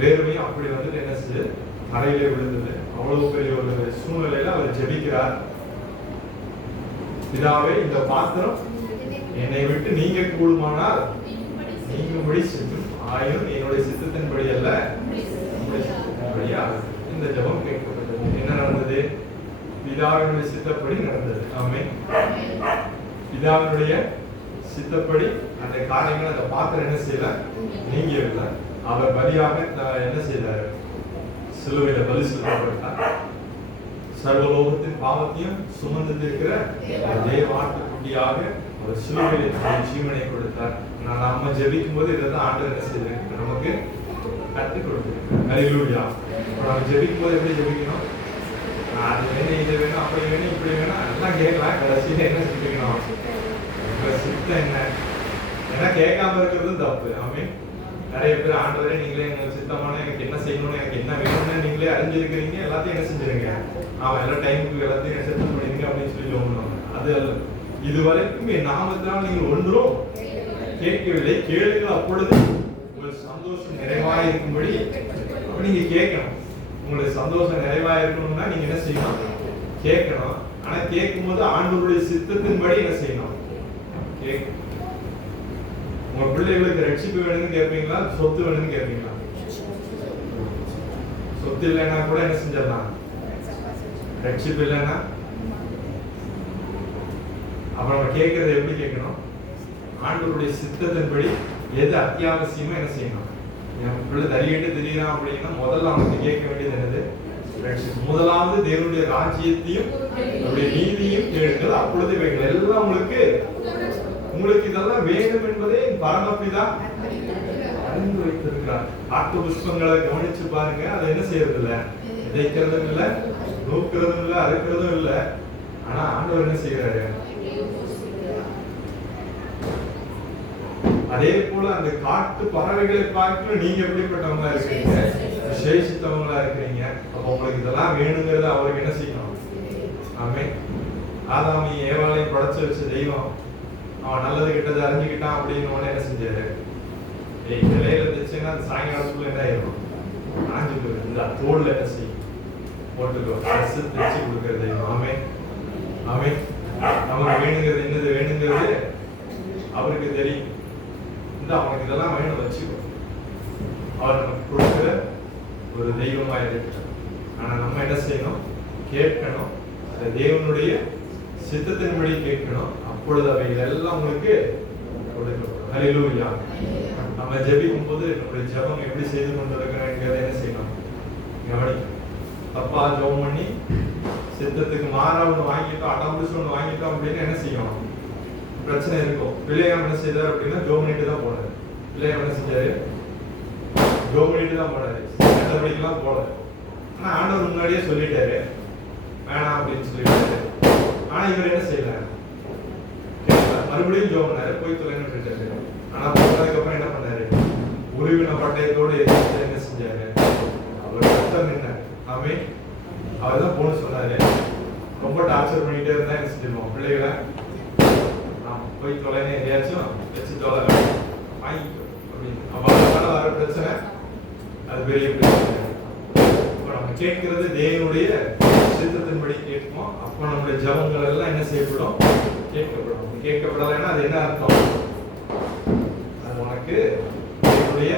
வேர்வையும் அப்படி வந்துட்டு என்ன செய்யுது? தரையிலே விழுந்தது. அவ்வளவு பெரிய ஒரு சூழ்நிலையில அவர் ஜெபிக்கிறார். பிதாவே இந்த பாத்திரம் என்னை விட்டு நீங்க கூடுமானால் நீங்கும்படி செய்யும், ஆயினும் என்னுடைய சித்தத்தின்படி அல்ல சித்தத்தின்படியா. இந்த ஜெபம் கேட்கப்பட்டது. என்ன நடந்தது? பிதாவினுடைய சித்தப்படி நடந்தது. ஆமென். பிதாவினுடைய சித்தப்படி அந்த காரியங்கள், அந்த பாத்திரம் என்ன செய்யல? நீங்கவில்லை. அவர் பலியாக என்ன செய்தார்? சிலுவையில பலி செலுத்தப்பட்டார். சர்வலோகத்தின் பாவத்தையும் சுமந்து இருக்கிற அதே ஆட்டுக்குட்டியாக அவர் சிலுவையில ஜீவனை கொடுத்தார். நாம ஜெபிக்கும் போது இதை தான் ஆண்டவர் என்ன செய்திருக்கு? நமக்கு கற்றுக் கொடுத்திருக்கிறார். ஹல்லேலூயா. நம்ம ஜெபிக்கும் போது எப்படி ஜெபிக்கணும்? அது வேணும், இது வேணும், அப்படி வேணும், இப்படி வேணும் எல்லாம் கேட்கலாம். கடைசியில என்ன செஞ்சுக்கணும்? சித்தம் என்ன? ஏன்னா கேட்காம இருக்கிறது தப்பு. ஆமென். நிறைய பேர் ஆண்டவரே நீங்களே எனக்கு சித்தமான எனக்கு என்ன செய்யணும்னு எனக்கு என்ன வேணும்னு நீங்களே அறிஞ்சிருக்கிறீங்க, எல்லாத்தையும் என்ன செஞ்சிருங்க, அவன் எல்லா டைமுக்கு எல்லாத்தையும் செட்டில் பண்ணிருங்க அப்படின்னு சொல்லி சொல்லுவாங்க. அது அல்ல. இதுவரைக்கும் என் நாமத்தினால் நீங்கள் ஒன்றும் கேட்கவில்லை, கேளுங்கள் அப்பொழுது உங்கள் சந்தோஷம் நிறைவாக இருக்கும்படி. அப்ப நீங்க கேட்கணும். உங்களுடைய சந்தோஷம் நிறைவாக இருக்கணும்னா நீங்க என்ன செய்யணும்? கேட்கணும். ஆனா கேட்கும் போது ஆண்டவருடைய சித்தத்தின்படி என்ன செய்யணும்? கேட்கணும். உங்க பிள்ளைகளுக்கு ரட்சிப்பு வேணும்னு கேட்பீங்களா? சொத்து வேணும்னு கேட்பீங்களா? சொத்து இல்லைன்னா கூட என்ன செஞ்சிடலாம்? ரட்சிப்பு இல்லைன்னா அப்ப நம்ம கேட்கறது எப்படி கேட்கணும்? ஆண்டவருடைய சித்தத்தின்படி எது அத்தியாவசியமா என்ன செய்யணும்? என் பிள்ளை தறியிட்டு தெரியுறான் அப்படின்னா முதல்ல அவனுக்கு கேட்க வேண்டியது என்னது? முதலாவது தேவனுடைய ராஜ்யத்தையும் அவருடைய நீதியும் கேளுங்கள், அப்பொழுது இவைகள் எல்லாம் உங்களுக்கு இதெல்லாம் வேண்டும் என்பதை பரமபிதா அறிந்து வைத்திருக்கிறார். ஆட்டு புஷ்பங்களை கவனிச்சு பாருங்க. அதை என்ன செய்யறது இல்ல? விதைக்கிறதும் இல்ல, நூக்கிறதும் இல்ல, அறுக்கிறதும் இல்ல. ஆனா ஆண்டவர் என்ன செய்யறாரு? அதே போல அந்த காட்டு பறவைகளை பார்க்க நீங்க எப்படிப்பட்டவங்களா இருக்கிறீங்க? விசேஷித்தவங்களா இருக்கிறீங்க. அப்ப உங்களுக்கு இதெல்லாம் வேணுங்கிறது அவருக்கு என்ன செய்யணும்? ஆமென். ஆதாமி ஏவாளையும் படைச்சு வச்ச தெய்வம் அவன் நல்லது கெட்டது அறிஞ்சுக்கிட்டான் அப்படின்னு உடனே என்ன செஞ்சாரு? நிலையில இருந்துச்சுன்னா அந்த சாயங்காலத்துக்குள்ள என்ன ஆயிரும்? ஆஞ்சு போயிடும். இந்த தோல்ல என்ன செய்யும்? போட்டுக்கோ. அரசு தைச்சு கொடுக்கிற தெய்வம். ஆமென். ஆமென். நமக்கு வேணுங்கிறது என்னது வேணுங்கிறது அவருக்கு தெரியும். இந்த அவனுக்கு இதெல்லாம் வேணும் வச்சுக்கோ. அவர் நமக்கு கொடுக்கிற ஒரு தெய்வமா இருக்கிறார். ஆனா நம்ம என்ன செய்யணும்? கேட்கணும். அந்த தேவனுடைய சித்தத்தின்படி கேட்கணும். அப்பொழுது அவை எல்லாம் உங்களுக்கு கொடுக்கப்படும். ஹல்லேலூயா. நம்ம ஜெபிக்கும் போது நம்முடைய ஜெபம் எப்படி செய்து கொண்டிருக்கிறோம் என்கிறதை என்ன செய்யணும்? கவனிக்கணும். தப்பா ஜெபம் பண்ணி சித்தத்துக்கு மாறா ஒன்று வாங்கிட்டோம், அடம்பிடிச்சு ஒன்று வாங்கிட்டோம் அப்படின்னு என்ன செய்யும்? பிரச்சனை இருக்கும். பிள்ளையாம் என்ன செய்தார் அப்படின்னா ஜெபம் பண்ணிட்டு தான் போனாரு. பிள்ளையாம் என்ன செஞ்சாரு? ஜெபம் பண்ணிட்டு தான் போனாரு. நடவடிக்கைலாம் போல. ஆனா ஆண்டவர் முன்னாடியே சொல்லிட்டாரு வேணாம் அப்படின்னு சொல்லிட்டாரு. ஆனா இவர் என்ன செய்யல? மறுபடியும் ஜெபம் பண்ணாரு. போய் தொலைன்னு விட்டுட்டாரு. ஆனா போனதுக்கு அப்புறம் என்ன பண்ணாரு? உருவின பட்டயத்தோடு எதிர்த்து என்ன செஞ்சாரு? அவர் கஷ்டம் நின்னார். ஆமென். அவர் தான் போன சொன்னாரு. ரொம்ப டார்ச்சர் பண்ணிட்டே இருந்தா என்ன செஞ்சிருவோம்? பிள்ளைகளை போய் தொலைன்னு எதையாச்சும் வச்சு தொலை வாங்கிக்கோ அப்படின்னு. அப்ப அதனால வர பிரச்சனை அது பெரிய பிரச்சனை. இப்ப நம்ம கேட்கிறது தேவனுடைய சித்தத்தின்படி கேட்போம். அப்ப நம்முடைய ஜபங்கள் எல்லாம் என்ன செய்யப்படும்? கேட்கப்படும். கேட்கப்படலைன்னா அது என்ன அர்த்தம்? அது உனக்கு என்னுடைய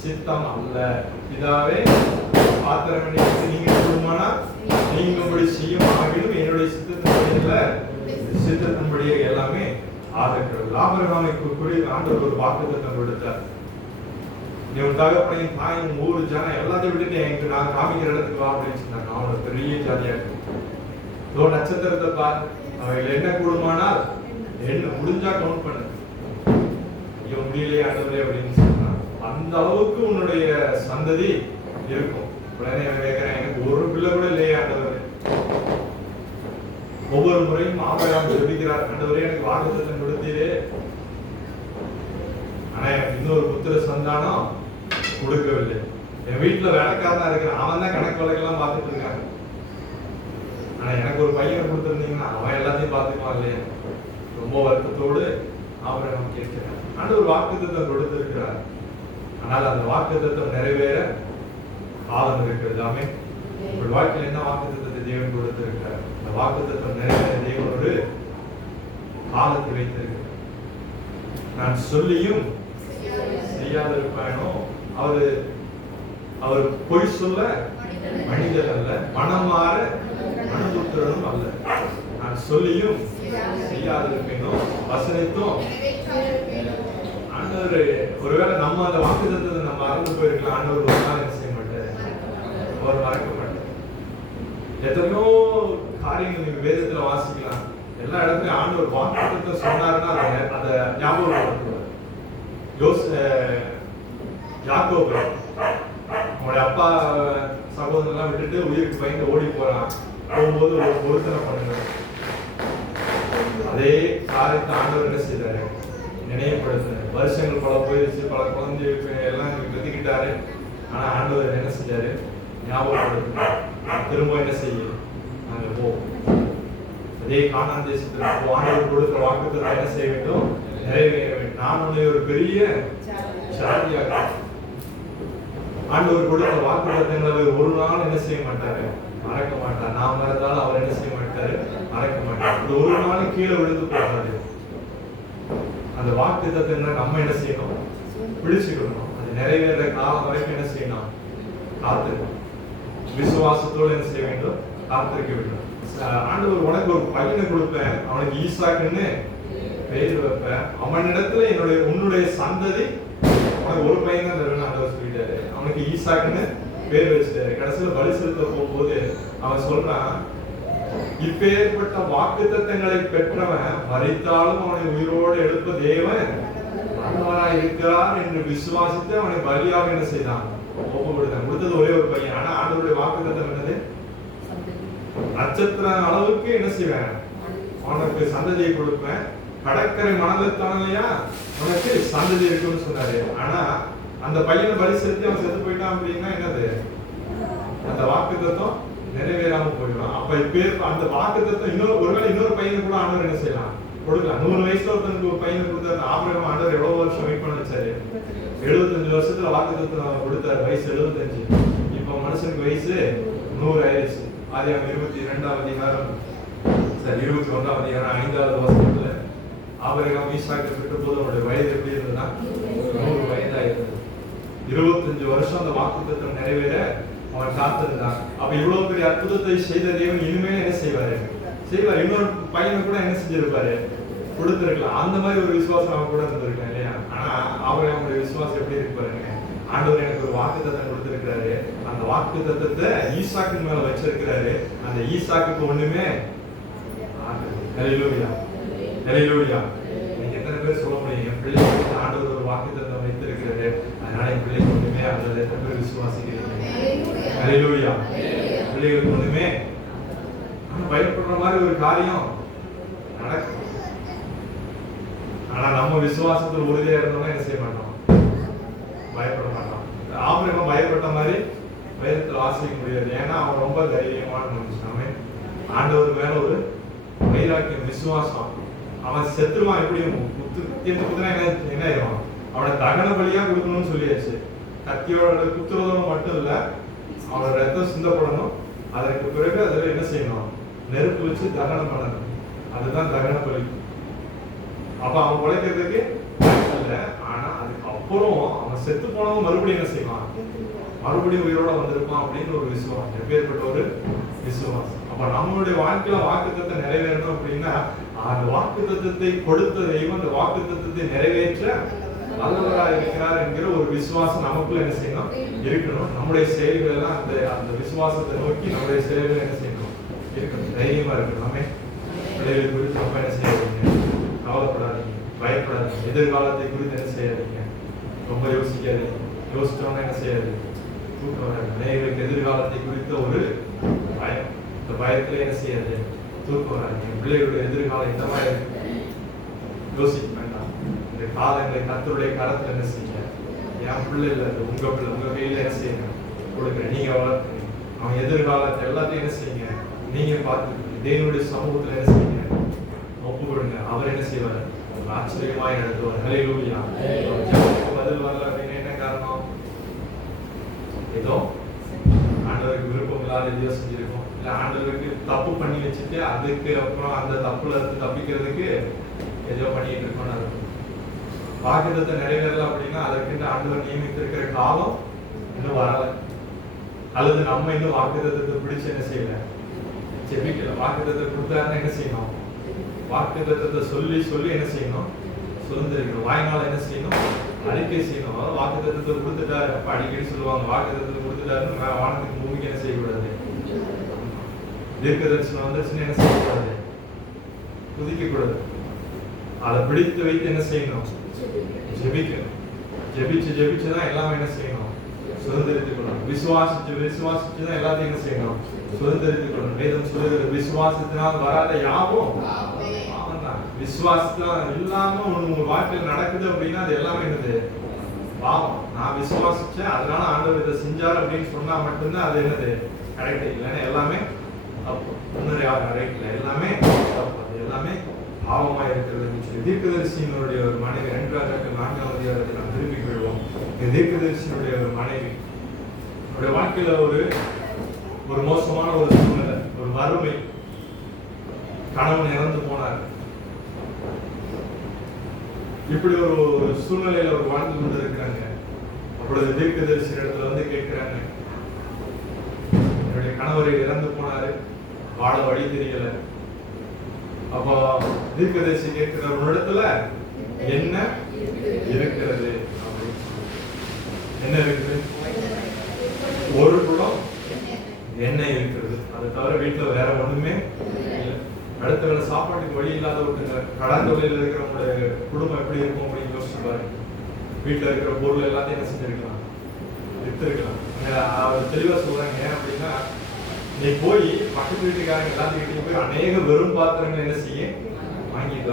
சித்தம் அல்ல. இதாவே பாத்திரம் நீங்க சொல்லுமானா நீங்க இப்படி செய்யும் ஆகிலும் என்னுடைய சித்தத்தின்படி இல்ல, சித்தத்தின்படியே எல்லாமே ஆதரவு. ஆபிரகாமை குறி ஆண்டவர் ஒரு வாக்குத்தத்தம் கொடுத்தார். நீ உன் தகப்பனையும் தாயும் ஊரு ஜனம் எல்லாத்தையும் விட்டுட்டு எனக்கு நான் காமிக்கிற இடத்துக்கு வா அப்படின்னு சொன்னாங்க. அவனோட பெரிய ஜாதியா இருக்கு. நட்சத்திரத்தை பார், அவைகள் என்ன கூடுமானால் என்ன முடிஞ்சா கவுண்ட் பண்ணு. ஐயோ முடியலையே ஆண்டவரே அப்படின்னு சொன்னா அந்த அளவுக்கு உன்னுடைய சந்ததி இருக்கும். உடனே கேட்கிறேன், எனக்கு ஒரு பிள்ளை கூட இல்லையே ஆண்டவரே. ஒவ்வொரு முறையும் ஆபிரகாம் ஜெபிக்கிறார், ஆண்டவரே எனக்கு வாக்குத்தத்தம் கொடுத்தீரே, ஆனா எனக்கு இன்னொரு புத்திர சந்தானம் கொடுக்கவில்லை. என் வீட்டுல வேலைக்காரனா இருக்கிறான், அவன் தான் கணக்கு வழக்கெல்லாம் பார்த்துட்டு இருக்காங்க. ஆனா எனக்கு ஒரு பையனை கொடுத்துருந்தீங்கன்னா அவன் எல்லாத்தையும் பார்த்துக்குவான் இல்லையா? ரொம்ப வருத்தத்தோடு ஆபிரகாம் கேட்கிறார். ஆண்டவர் வாக்குத்தத்தம் கொடுத்திருக்கிறார். ஆனால் அந்த வாக்குத்தத்தம் நிறைவேற காலம் இருக்கிறது. ஆமென். உங்கள் வாழ்க்கையில் என்ன வாக்குத்தத்தத்தை தேவன் கொடுத்திருக்கிறார்? அந்த வாக்குத்தத்தம் நிறைவேற தேவன் ஒரு காலத்தை வைத்திருக்கிறார். நான் சொல்லியும் செய்யாத இருப்பானோ? அவர் பொய் சொல்ல மனிதர் அல்ல, மனம் மாற மனதுத்திரனும் அல்ல. நான் சொல்லியும் செய்யாத இருப்பேனோ வசனித்தும். ஆண்டவர் ஒருவேளை நம்ம அந்த வாக்குத்தத்தத்தை நம்ம மறந்து போயிருக்கலாம். ஆண்டவர் ஒரு நாள் என்ன செய்ய மாட்டார்? அவர் மறக்க மாட்டார். எத்தனையோ காரியங்கள் நீங்க வேதத்துல வாசிக்கலாம். எல்லா இடத்துலயும் ஆண்டவர் வாக்குத்தத்தத்தை சொன்னாருன்னா அதை ஞாபகம் யாக்கோபு அவனுடைய அப்பா சகோதரெல்லாம் விட்டுட்டு உயிருக்கு பயந்து ஓடி போறான். போகும்போது ஒரு பொருத்தனை பண்ணுங்க. அதே காரியத்தை ஆண்டவர் என்ன செய்தாரு? நினைவுபடுத்தினார். வருஷங்கள் பல போயிருச்சு, பல குழந்தை எல்லாம் கத்திக்கிட்டாரு. ஆனா ஆண்டவர் என்ன செஞ்சாரு? ஞாபகப்படுத்தினார். திரும்ப என்ன செய்ய நாங்க போ, அதே கானான் தேசத்திற்கு ஆண்டவர் கொடுத்த வாக்குத்தத்தத்தை என்ன செய்ய வேண்டும்? நிறைவேற வேண்டும். நான் உன்னை ஒரு பெரிய ஜாதியாக. ஆண்டவர் கொடுத்த வாக்குத்தத்தங்களை ஒரு நாள் என்ன செய்ய மாட்டாரு? மறக்க மாட்டார். நாம் மறந்தாலும் அவர் என்ன செய்ய மாட்டாரு? மறக்க மாட்டார். அது ஒரு நாள் கீழே விழுந்து போகாது. அந்த வாக்குத்தத்தங்களை நம்ம என்ன செய்யணும்? பிடிச்சுக்கணும். அது நிறைவேற காலம் வரைக்கும் என்ன செய்யணும்? காத்திருக்கணும். விசுவாசத்தோடு என்ன செய்ய வேண்டும்? காத்திருக்க வேண்டும். ஆண்டவர் உனக்கு ஒரு பையனை கொடுப்பேன், அவனுக்கு ஈசாக்குன்னு பெயர் வைப்பேன், அவனிடத்துல உன்னுடைய சந்ததி உனக்கு ஒரு பையன் தான் தருவேன் ஆண்டவர் சொல்லிட்டாரு. அவனுக்கு ஈசாக்குன்னு பேர் வச்சுட்டாரு. கடைசியில பலி செலுத்த போகும்போது அவன் சொல்றான், இப்பேற்பட்ட வாக்குத்தத்தங்களை பெற்றவன் மரித்தாலும் அவனை உயிரோடு எழுப்ப தேவன் நல்லவராய் இருக்கிறார் என்று விசுவாசித்து அவனை பலியாக என்ன செய்தான்? ஒப்பு கொடுத்தான். கொடுத்தது ஒரே ஒரு பையன். ஆனா ஆண்டவருடைய வாக்குத்தத்தம் என்னது? நட்சத்திர அளவுக்கு என்ன செய்வேன்? அவனுக்கு சந்ததியை கொடுப்பேன், கடற்கரை மணல் தானலையா உனக்கு சந்ததி இருக்குன்னு சொன்னாரு. ஆனா அந்த பையனை பலி செலுத்தி அவன் செத்து போயிட்டான் அப்படின்னா என்னது, அந்த வாக்குத்தத்தம் நிறைவேறாம போயிடும். அப்ப இப்ப அந்த வாக்குத்தத்தம் ஒருவேளை இன்னொரு பையனுக்கு கூட ஆண்டவர் என்ன செய்யலாம், கொடுக்கலாம். 100 வயசுல ஒருத்தனுக்கு ஒரு பையனை கொடுத்தாரு. ஆபிரகாம் ஆண்டவர் எவ்வளவு வருஷம் வெயிட் பண்ண வச்சாரு? 75 வருஷத்துல வாக்குத்தத்தம் கொடுத்தாரு. வயசு 75. இப்ப மனுஷனுக்கு வயசு 100 ஆயிடுச்சு. ஆதியாகமம் 22ஆம் அதிகாரம் 21ஆம் அதிகாரம் 5வது வசனத்துல ஆபிரகாம் ஈசாக்கை பெற்ற போது அவருடைய வயது எப்படி இருந்ததுன்னா 100 வயதா இருந்தது. 25 வருஷம் அந்த வாக்குத்தத்தம் நிறைவேற அவன் காத்திருந்தான். அப்ப இவ்வளவு பெரிய அற்புதத்தை செய்த தேவன் இனிமேல் என்ன செய்வாரு? இன்னொரு பையனை கூட என்ன செஞ்சிருப்பாரு, கொடுத்திருக்கலாம். அந்த மாதிரி ஒரு விசுவாசம் அவன் கூட இருந்திருக்கலாம் இல்லையா? ஆனா அவங்களுடைய விசுவாசம் எப்படி இருக்கு பாருங்க. ஆண்டவர் எனக்கு ஒரு வாக்குத்தத்தம் கொடுத்திருக்கிறாரு, அந்த வாக்குத்தத்தத்தை ஈசாக்கின் மேல வச்சிருக்கிறாரு. அந்த ஈசாக்குக்கு ஒண்ணுமே ஹல்லேலூயா ஹல்லேலூயா. நீங்க எத்தனை பேர் சொல்ல முடியும், என் பிள்ளைக்கு ஆண்டவர் ஒரு வாக்குத்தத்தம் வைத்திருக்கிறாரு, அதனால என் பிள்ளைக்கு ஒண்ணுமே ஆகாது? எத்தனை பேர் விசுவாசிக்கிறீங்க? ஹல்லேலூயா. பிள்ளைகளுக்கு ஒண்ணுமே பயப்படுற மாதிரி ஒரு காரியம் நடக்கும். ஆனா நம்ம விசுவாசத்தில் உறுதியா இருந்தோம்னா என்ன செய்ய மாட்டோம், பயப்பட மாட்டோம். ஆபிரகாம் பயப்பட்ட மாதிரி பயத்தில் வாசிக்க முடியாது. ஏன்னா அவன் ரொம்ப தைரியமான மனுஷன். ஆண்டவர் மேல ஒரு வைராக்கியம், விசுவாசம். அவன் செத்துருவான், எப்படியும் குத்துனா என்ன ஆயிரும், அவனை தகன பலியா கொடுக்கணும்னு சொல்லியாச்சு. கத்தியோட குத்துறதோட மட்டும் இல்ல, அவனோட ரத்தம் சிந்தப்படணும். அதற்கு பிறகு அதுல என்ன செய்யணும், நெருப்பு வச்சு தகனம் பண்ணணும். அதுதான் தகன பலி. அப்ப அவன் உழைக்கிறதுக்கு இல்ல. ஆனா அதுக்கு அப்புறம் அவன் செத்து போனவன் மறுபடியும் என்ன செய்வான், மறுபடியும் உயிரோட வந்திருப்பான் அப்படின்னு ஒரு விசுவாசம். எப்பேற்பட்ட ஒரு விசுவாசம். அப்ப நம்மளுடைய வாழ்க்கையில வாக்குத்தத்தத்தை நிறைவேறணும் அப்படின்னா, அந்த வாக்குத்தத்தத்தை கொடுத்த தெய்வம் அந்த வாக்குத்தத்தத்தை நிறைவேற்ற நல்லவராக இருக்கிறார் என்கிற ஒரு விசுவாசம் நமக்குள்ள என்ன செய்யணும், இருக்கணும். நம்முடைய செயல்கள் எல்லாம் அந்த விசுவாசத்தை நோக்கி நம்முடைய செயல்கள் என்ன செய்யணும், இருக்கணும். தைரியமா இருக்கணும். நம்ம பிள்ளைகள் குறித்து ரொம்ப என்ன செய்யாதீங்க, கவலைப்படாதீங்க, பயப்படாதீங்க. எதிர்காலத்தை குறித்து என்ன செய்யாதீங்க, ரொம்ப யோசிக்காதீங்க. யோசிச்சவங்க என்ன செய்யாது, தூக்கம் வராது. பிள்ளைகளுக்கு எதிர்காலத்தை குறித்த ஒரு பயம், இந்த பயத்துல என்ன செய்யாது, தூக்கம் வராது. பிள்ளைகளுடைய எதிர்காலம் இந்த மாதிரி யோசிக்க வேண்டாம். இந்த காலங்களை கர்த்தருடைய கரத்துல என்ன செய்யுங்க, என் பிள்ளை இல்லை, உங்க பிள்ளை, உங்க கையில என்ன செய்யுங்க, கொடுக்க நீங்க வளர்த்துங்க. அவன் எதிர்காலத்தை எல்லாத்தையும் என்ன செய்யுங்க, நீங்க பார்த்து தேவனுடைய சமூகத்துல என்ன செய்யுங்க, ஒப்பு கொடுங்க. அவர் என்ன செய்வார், ஆச்சரியமாய் நடத்துவார். ஹல்லேலூயா. பதில் வரல அப்படின்னு என்ன காரணம், ஏதோ ஆண்டவருக்கு விருப்பம் இல்லாத எதையோ செஞ்சிருக்கோம், இல்ல ஆண்டவருக்கு தப்பு பண்ணி வச்சுட்டு அதுக்கு அப்புறம் அந்த தப்புல இருந்து தப்பிக்கிறதுக்கு ஏதோ பண்ணிட்டு இருக்கோம்னு அர்த்தம். வாக்குத்தத்தத்தை நிறைவேறல அப்படின்னா அதற்கு ஆண்டவர் நியமித்திருக்கிற காலம் இன்னும் வரல, அல்லது நம்ம இன்னும் வாக்குத்தத்தத்தை பிடிச்சு என்ன செய்யல, ஜெபிக்கல. வாக்குத்தத்தத்தை கொடுத்தாருன்னா என்ன செய்யணும், வாக்குத்தத்தத்தை சொல்லி சொல்லி என்ன செய்யணும், சுதந்திரிக்கணும். வாய்நாள் என்ன செய்யணும், அறிக்கை செய்யணும். வாக்குத்தத்தத்தை கொடுத்துட்டாரு. அப்ப அடிக்கடி சொல்லுவாங்க, வாக்குத்தத்தத்தை கொடுத்துட்டாருன்னு வானத்துக்கு பூமிக்கு என்ன செய்யக்கூடாது, தீர்க்க தரிசனம் வந்துருச்சுன்னு என்ன செய்யக்கூடாது, குதிக்க கூடாது. அதை பிடித்து வைத்து என்ன செய்யணும், ஜெபிக்கணும். ஜெபிச்சுதான் எல்லாமே என்ன செய்யணும், சுதந்திரித்துக் கொள்ளணும். விசுவாசிச்சுதான் எல்லாத்தையும் என்ன செய்யணும், சுதந்திரித்துக் கொள்ளணும். வேதம் சொல்லுகிறது, விசுவாசத்தினால் வராத யாவும் பாவம்தான். விசுவாசத்தினால் இல்லாம உங்க வாழ்க்கையில் நடக்குது அப்படின்னா அது எல்லாமே என்னது, பாவம். நான் விசுவாசிச்சேன் அதனால ஆண்டவர் இதை செஞ்சார் அப்படின்னு சொன்னா மட்டும்தான் அது என்னது, கரெக்ட். இல்லைன்னா எல்லாமே தப்பு. முன்னரே ரைட்ல எல்லாமே தப்பு, அது எல்லாமே பாவமா இருக்கிறது. தீர்க்கதரிசியினுடைய ஒரு மனைவி, 2 ராஜாக்கள் 4ஆம் அதிகாரத்தை நாம் திருப்பி கொள்வோம். தீர்க்கதரிசியினுடைய ஒரு மனைவி வாழ்க்கையில ஒரு மோசமான ஒரு சூழ்நிலை, ஒரு வறுமை. கணவன் இறந்து போனார். இப்படி ஒரு சூழ்நிலையில ஒரு வாழ்ந்து கொண்டு இருக்கிறாங்க. அப்பொழுது தீர்க்கதரிசி இடத்துல வந்து கேட்கிறாங்க, என்னுடைய கணவரை இறந்து போனாரு, வாழ வழி தெரியல. அப்போ தீர்க்கதரிசி கேட்கிற உன்னிடத்துல என்ன இருக்கிறது, என்ன இருக்குது, ஒரு குடம் எண்ணெய் இருக்கிறது, அதை தவிர வீட்டுல வேற ஒண்ணுமே இல்லை. அடுத்த வேலை சாப்பாட்டுக்கு வழி இல்லாத விட்டுங்க. கடன் தொழில இருக்கிறவங்களுடைய குடும்பம் எப்படி இருக்கும் அப்படின்னு யோசிச்சு பாருங்க. வீட்டுல இருக்கிற பொருள் எல்லாத்தையும் என்ன செஞ்சிருக்கலாம், வித்திருக்கலாம். அவர் தெளிவா சொல்றாங்க. ஏன் அப்படின்னா, நீ போய் பக்கத்து வீட்டுக்காரங்க எல்லாத்தையும் போய் அநேக வெறும் பாத்திரங்கள் என்ன செய்ய வாங்கிட்டு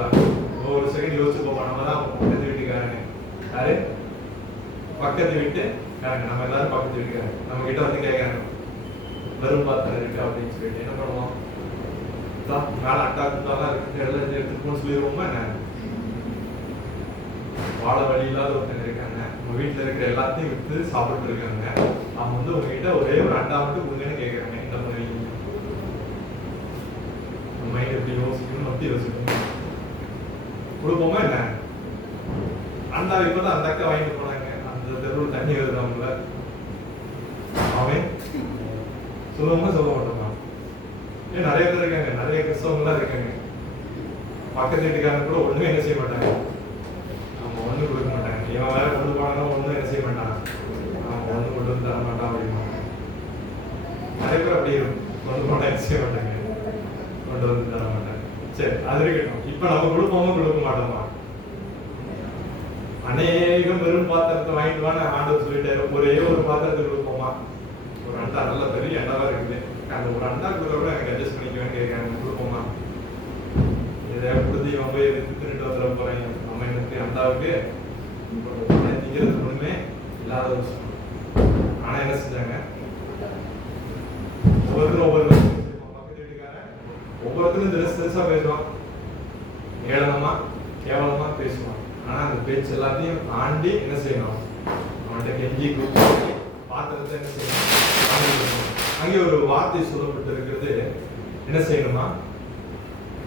ஒரு செகண்ட் யோசிச்சு போவோம். நம்ம தான் பக்கத்து வீட்டுக்காரங்க. யாரு? பக்கத்து வீட்டுக்காரங்க. நம்ம எல்லாரும் பக்கத்து வீட்டுக்காரங்க. நம்ம கிட்ட வந்து கேட்கறாங்க, வெறும் பாத்திரம் இருக்கு அப்படின்னு சொல்லிட்டு என்ன பண்ணுவோம்? மேல அட்டா குண்டாலாம் இருக்கு, எல்லாம் எடுத்துக்கணும்னு சொல்லிடுவோமா என்ன? வாழ வழி இல்லாத ஒருத்தங்க இருக்காங்க, உங்க வீட்டுல இருக்கிற எல்லாத்தையும் வித்து சாப்பிட்டு இருக்காங்க. அவங்க வந்து உங்ககிட்ட ஒரே ஒரு அண்டா மட்டும் கொடுங்கன்னு கேட்கறாங்க. என்ன பண்ணுவீங்க? மைண்ட் எப்படி யோசிக்கணும் அப்படி யோசிக்கணும். கொடுப்போமா என்ன? அண்டா இப்பதான் அந்த அக்கா வாங்கிட்டு போனாங்க, அந்த தெருவில் தண்ணி வருதாங்கள, அவன் சொல்லுவோமா சொல்ல மாட்டோமா? ஏன் நிறைய பேர் இருக்காங்க, நிறைய கிறிஸ்தவங்களாம் இருக்காங்க, பக்கத்து வீட்டுக்காரங்க கூட ஒண்ணுமே என்ன செய்ய மாட்டாங்க, அவங்க ஒண்ணு கொடுக்க மாட்டாங்க. இவன் வேற கொண்டு போனா ஒண்ணும் என்ன செய்ய மாட்டான், அவன் ஒண்ணு கொண்டு வந்து தர மாட்டான் அப்படிமா. நிறைய பேர் அப்படி இருக்கும், கொண்டு போனா என்ன செய்ய மாட்டாங்க, கொண்டு வந்து தர மாட்டாங்க. சரி, அது இருக்கட்டும். இப்ப நம்ம கொடுப்போமா கொடுக்க மாட்டோமா? அநேகம் வெறும் பாத்திரத்தை வாங்கிட்டு வான்னு ஆண்டவர் சொல்லிட்டாரு. ஒரே ஒரு பாத்திரத்தை கொடுப்போமா? ஒரு அண்டா நல்ல பெரிய அண்டாவா இருக்குது, அந்த ஒரு அண்டா கூட எனக்கு அட்ஜஸ்ட் பண்ணிக்குவேன் கேட்கறாங்க, கொடுப்போமா? இதை கொடுத்து இவன் போய் தின்னுட்டு வந்துட போறேன், நம்ம எனக்கு அண்டாவுக்கு திங்கிறது ஒண்ணுமே இல்லாத ஒரு விஷயம். ஆனா என்ன செஞ்சாங்க? ஒவ்வொருத்தரும் ஒவ்வொரு பக்கத்து வீட்டுக்காரன் ஒவ்வொருத்தரும் பெருசா பேசுவான், ஏளனமா கேவலமா பேசுவான். ஆனா அந்த பேச்சு எல்லாத்தையும் தாண்டி என்ன செய்யணும்? அவன்கிட்ட கெஞ்சி கூப்பிட்டு பாத்திரத்தை என்ன செய்யணும்? அங்கே ஒரு வார்த்தை சொல்லப்பட்டு இருக்கிறது, என்ன செய்யணுமா?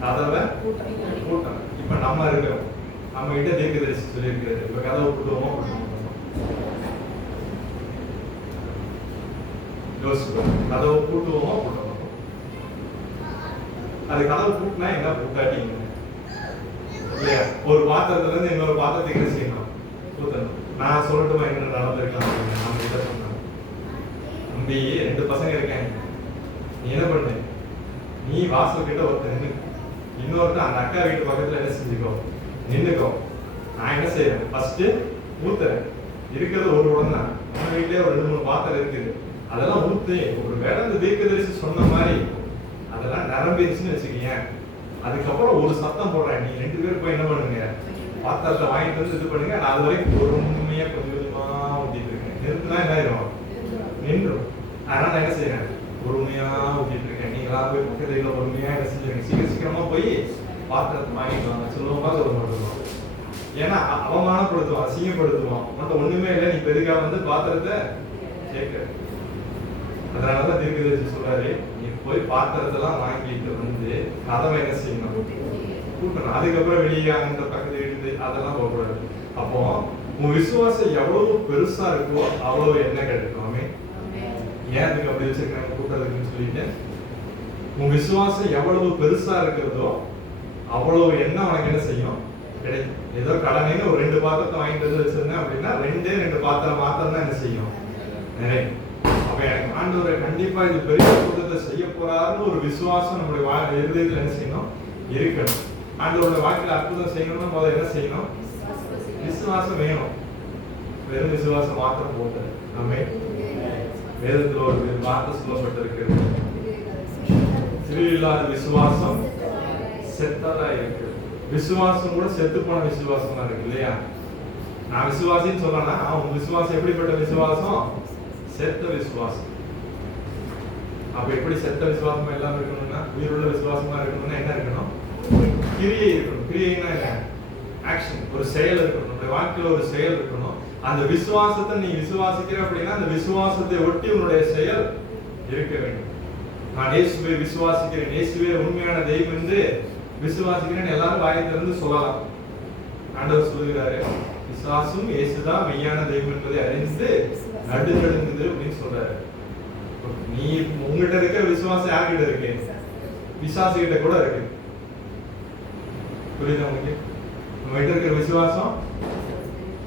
கதவை கூட்டணும். இப்ப நம்ம இருக்கிறோம், நம்ம கிட்ட தீர்க்கதரிசி சொல்லி இருக்கிறது, இப்ப கதவை கூட்டுவோமோ யோசிப்போம். கதவை கூட்டுவோமோ கூட்டணும். அது கதவை கூட்டினா என்ன, கூட்டாட்டி இல்லையா? ஒரு பாத்திரத்துல இருந்து இன்னொரு பாத்திரத்துக்கு என்ன செய்யணும்? கூட்டணும். நான் சொல்லட்டுமா என்ன நடந்திருக்கலாம்? நம்ம கிட்ட சொன்னேன், தம்பி 2 பசங்க இருக்காங்க, நீ என்ன பண்ணு, நீ வாசல் கிட்ட ஒருத்தர் நின்று, இன்னொருத்தர் அந்த அக்கா வீட்டு பக்கத்துல என்ன செஞ்சுக்கோ, நின்னுக்கோ. நான் என்ன செய்யறேன்? ஃபர்ஸ்ட் ஊத்துறேன். இருக்கிறது ஒரு உடனே தான், நம்ம வீட்லயே ஒரு 2-3 பாத்திரம் இருக்குது, அதெல்லாம் ஊத்து. ஒரு வேலை அந்த தீர்க்கதரிசி சொன்ன மாதிரி அதெல்லாம் நிரம்பிடுச்சுன்னு வச்சுக்கீங்க. அதுக்கப்புறம் ஒரு சத்தம் போடுறேன், நீ 2 பேரும் போய் என்ன பண்ணுங்க, பாத்திரத்தை வாங்கிட்டு வந்து இது பண்ணுங்க. நான் அது வரைக்கும் பொறுமையா கொஞ்சம் கொஞ்சமா ஊத்திட்டு இருக்கேன். நிறுத்தினா என்ன ஆயிரும்? நின்றும். அதனால நான் என்ன செய்யறேன்? பொறுமையா ஊத்திட்டு இருக்கேன். நீங்க எல்லாம் போய் பக்கத்துல பொறுமையா என்ன செஞ்சுருங்க, சீக்கிரமா போய் பாத்திரத்தை வாங்கிக்கலாம். சொல்லுவோமா சொல்ல மாட்டோம்? ஏன்னா அவமானப்படுத்துவான், அசிங்கப்படுத்துவான். மட்டும் ஒண்ணுமே இல்லை, நீ பெருகா வந்து பாத்திரத்தை கேட்க. அதனாலதான் தீர்க்கதரிசி சொல்றாரு, நீ போய் பாத்திரத்தெல்லாம் வாங்கிட்டு வந்து கதவை என்ன செய்யணும்? கூட்டணும். அதுக்கப்புறம் வெளியே அந்த பக்கத்து வீட்டு அதெல்லாம் போகக்கூடாது. அப்போ உன் விசுவாசம் எவ்வளவு பெருசா இருக்கோ அவ்வளவு என்ன கிடைக்கும். ஏன் அதுக்கு அப்படி வச்சிருக்காங்க கூட்டத்துக்குன்னு சொல்லிட்டு, உன் விசுவாசம் எவ்வளவு பெருசா இருக்கிறதோ அவ்வளவு என்ன உனக்கு என்ன செய்யும்? கிடைக்கும். ஏதோ கடனைன்னு ஒரு 2 பாத்திரத்தை வாங்கிட்டு வந்து வச்சிருந்தேன் அப்படின்னா 2 பாத்திரம் மாத்திரம் தான் என்ன செய்யும்? நிறைய. அப்ப எனக்கு ஆண்டவரை கண்டிப்பா இது பெரிய கூட்டத்தை செய்ய போறாருன்னு ஒரு விசுவாசம் நம்முடைய இருதயத்துல என்ன செய்யணும்? இருக்கணும். ஆண்டவரோட வாழ்க்கையில அற்புதம் செய்யணும்னா முதல்ல என்ன செய்யணும்? விசுவாசம் வேணும். வெறும் விசுவாசம் மாத்திரம் போட்டது நம்ம வேதத்துல ஒரு வார்த்தை சொல்லப்பட்டிருக்கிறது, இல்லாத விசுவாசம் செத்ததா இருக்கு. விசுவாசம் கூட செத்து போன விசுவாசமா இருக்கு இல்லையா? நான் விசுவாசின்னு சொல்றேன்னா உங்க விசுவாசம் எப்படிப்பட்ட விசுவாசம்? செத்த விசுவாசம். அப்ப எப்படி செத்த விசுவாசமா எல்லாம் இருக்கணும்னா, உயிருள்ள விசுவாசமா இருக்கணும்னா என்ன இருக்கணும்? கிரியை இருக்கணும். கிரியைனா என்ன? ஆக்ஷன், ஒரு செயல் இருக்கணும். உன்னுடைய வாழ்க்கையில ஒரு செயல் இருக்கணும். அந்த விசுவாசத்தை நீ விசுவாசிக்கிற அப்படின்னா அந்த விசுவாசத்தை ஒட்டி உன்னுடைய செயல் இருக்க வேண்டும். நான் இயேசுவை விசுவாசிக்கிறேன், இயேசுவே உண்மையான தெய்வம் என்று விசுவாசிக்கிறேன் எல்லாரும் வாயை திறந்து சொல்லலாம். ஆண்டவர் சொல்லுகிறாரு, விசுவாசம் இயேசுதான் மெய்யான தெய்வம் என்பதை அறிந்து நடுநடுங்குது அப்படின்னு சொல்றாரு. நீ உங்ககிட்ட இருக்கிற விசுவாசம் யார்கிட்ட இருக்கு? விசுவாசி கிட்ட கூட இருக்கு. புரியுதா உங்களுக்கு? நம்ம கிட்ட இருக்கிற விசுவாசம்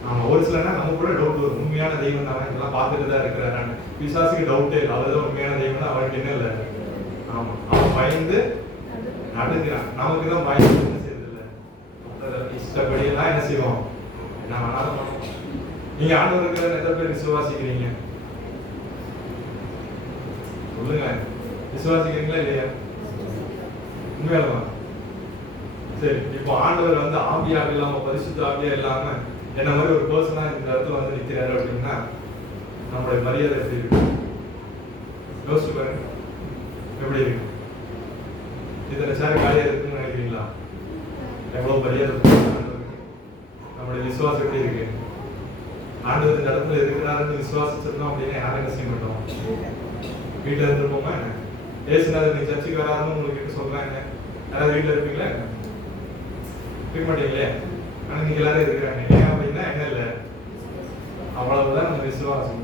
ஆமா, ஒரு சிலனா நம்ம கூட டவுட் வரும், உண்மையான தெய்வம் தானே இதெல்லாம் பார்த்துட்டு தான் இருக்கிறாரு. விசுவாசிக்கு டவுட்டே இல்லை, அவர்தான் உண்மையான தெய்வம் தான், அவருக்கு என்ன இல்லை. ஆமா, அவன் பயந்து நடுங்கிறான். நமக்கு தான் பயந்து என்ன செய்யறது இல்லை, இஷ்டப்படி எல்லாம் என்ன செய்வோம், என்ன வேணாலும் பண்ணுவோம். நீங்க ஆண்டவர் இருக்கிற எத்தனை பேர் விசுவாசிக்கிறீங்க? சொல்லுங்க, விசுவாசிக்கிறீங்களா இல்லையா? உண்மையாலுமா சரி, இப்போ ஆண்டவர் வந்து ஆவியாக இல்லாம பரிசுத்த ஆவியா இல்லாம என்ன மாதிரி ஒரு பர்சனா இந்த இடத்துல வந்து நிக்கிறாரு அப்படின்னா நம்மளுடைய மரியாதை எப்படி இருக்கு? யோசிச்சு பாருங்க, எப்படி இருக்கு? இத்தனை சேர் காலியா இருக்குன்னு நினைக்கிறீங்களா? எவ்வளவு மரியாதை நம்மளுடைய விசுவாசம் எப்படி இருக்கு? ஆண்டவர் இந்த இடத்துல இருக்கிறாருன்னு விசுவாசிச்சிருந்தோம் அப்படின்னா யாரும் என்ன செய்ய மாட்டோம்? வீட்டுல இருந்துருப்போமா என்ன? ஏசுநாதர் நீ சர்ச்சுக்கு வராதுன்னு உங்களுக்கு சொல்றாங்க, யாராவது வீட்டுல இருப்பீங்களா? இருக்க மாட்டீங்களே. ஆனா நீங்க எல்லாரும் இருக்கிறாங்க. ஏன் அப்படின்னா என்ன இல்லை, அவ்வளவுதான் நம்ம விசுவாசம்.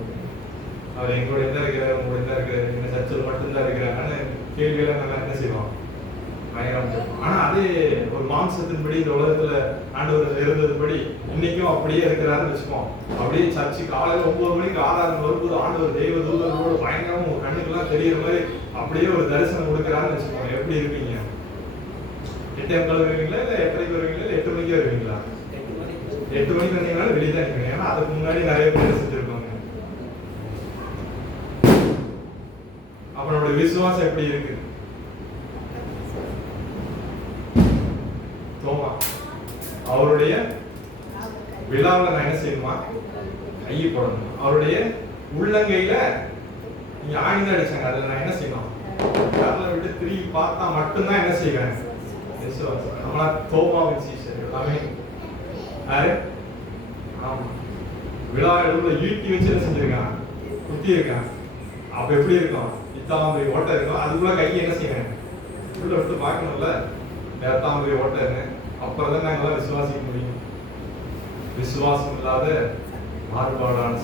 அவர் எங்களோட தான் இருக்கிறார், உங்களோட தான் இருக்கிறார், எங்க சர்ச்சில் மட்டும்தான் இருக்கிறாங்க கேள்வியெல்லாம் நம்ம என்ன செய்வோம்? ஆனா அதே ஒரு மாம்சத்தின்படி இந்த உலகத்துல ஆண்டவர் இருந்ததுபடி இன்னைக்கும் அப்படியே இருக்கிறாருன்னு வச்சுப்போம். அப்படியே சர்ச்சு காலையில 9 மணிக்கு ஆராதனை வரும்போது ஆண்டவர் தெய்வ தூதர்களோட பயங்கரமா உங்க கண்ணுக்கெல்லாம் தெரியுற மாதிரி அப்படியே ஒரு தரிசனம் கொடுக்கிறாருன்னு வச்சுக்கோங்க. எப்படி இருப்பீங்க? 8:00 வருவீங்களா, இல்ல 8:30 வருவீங்களா, இல்ல 8 மணிக்கு வருவீங்களா? 8 மணிக்கு வந்தீங்கன்னாலும் வெளியே தான் நிற்கணும். ஏன்னா அதுக்கு முன்னாடி நிறைய பேர் செஞ்சிருப்பாங்க. அப்ப நம்மளுடைய விசுவாசம் எப்படி இருக்கு? தோமா அவருடைய விழாவில் நான் என்ன செய்யணுமா? கையை போடணும். அவருடைய உள்ளங்கையில நீங்க ஆணிதான் அடிச்சாங்க, அதுல நான் என்ன செய்யணும்? கடலை விட்டு திரும்பி பார்த்தா மட்டும்தான் என்ன செய்வேன்? விசுவாசம். நம்மளா தோமாவின் சீஷர் எல்லாமே யாரு? ஆமா, விழா எழுதுல ஈட்டி வச்சு என்ன செஞ்சிருக்கான்? குத்தி இருக்கான். அப்ப எப்படி இருக்கும்? இத்தாம்பரி ஓட்டை இருக்கும், அதுக்குள்ள கையை என்ன செய்யணும்? உள்ள விட்டு பார்க்கணும்ல, இத்தாம்பரி ஓட்டை இருக்கு. அப்புறம் தான் நாங்களாம் விசுவாசிக்க முடியும். விசுவாசம் இல்லாத மாறுபாடான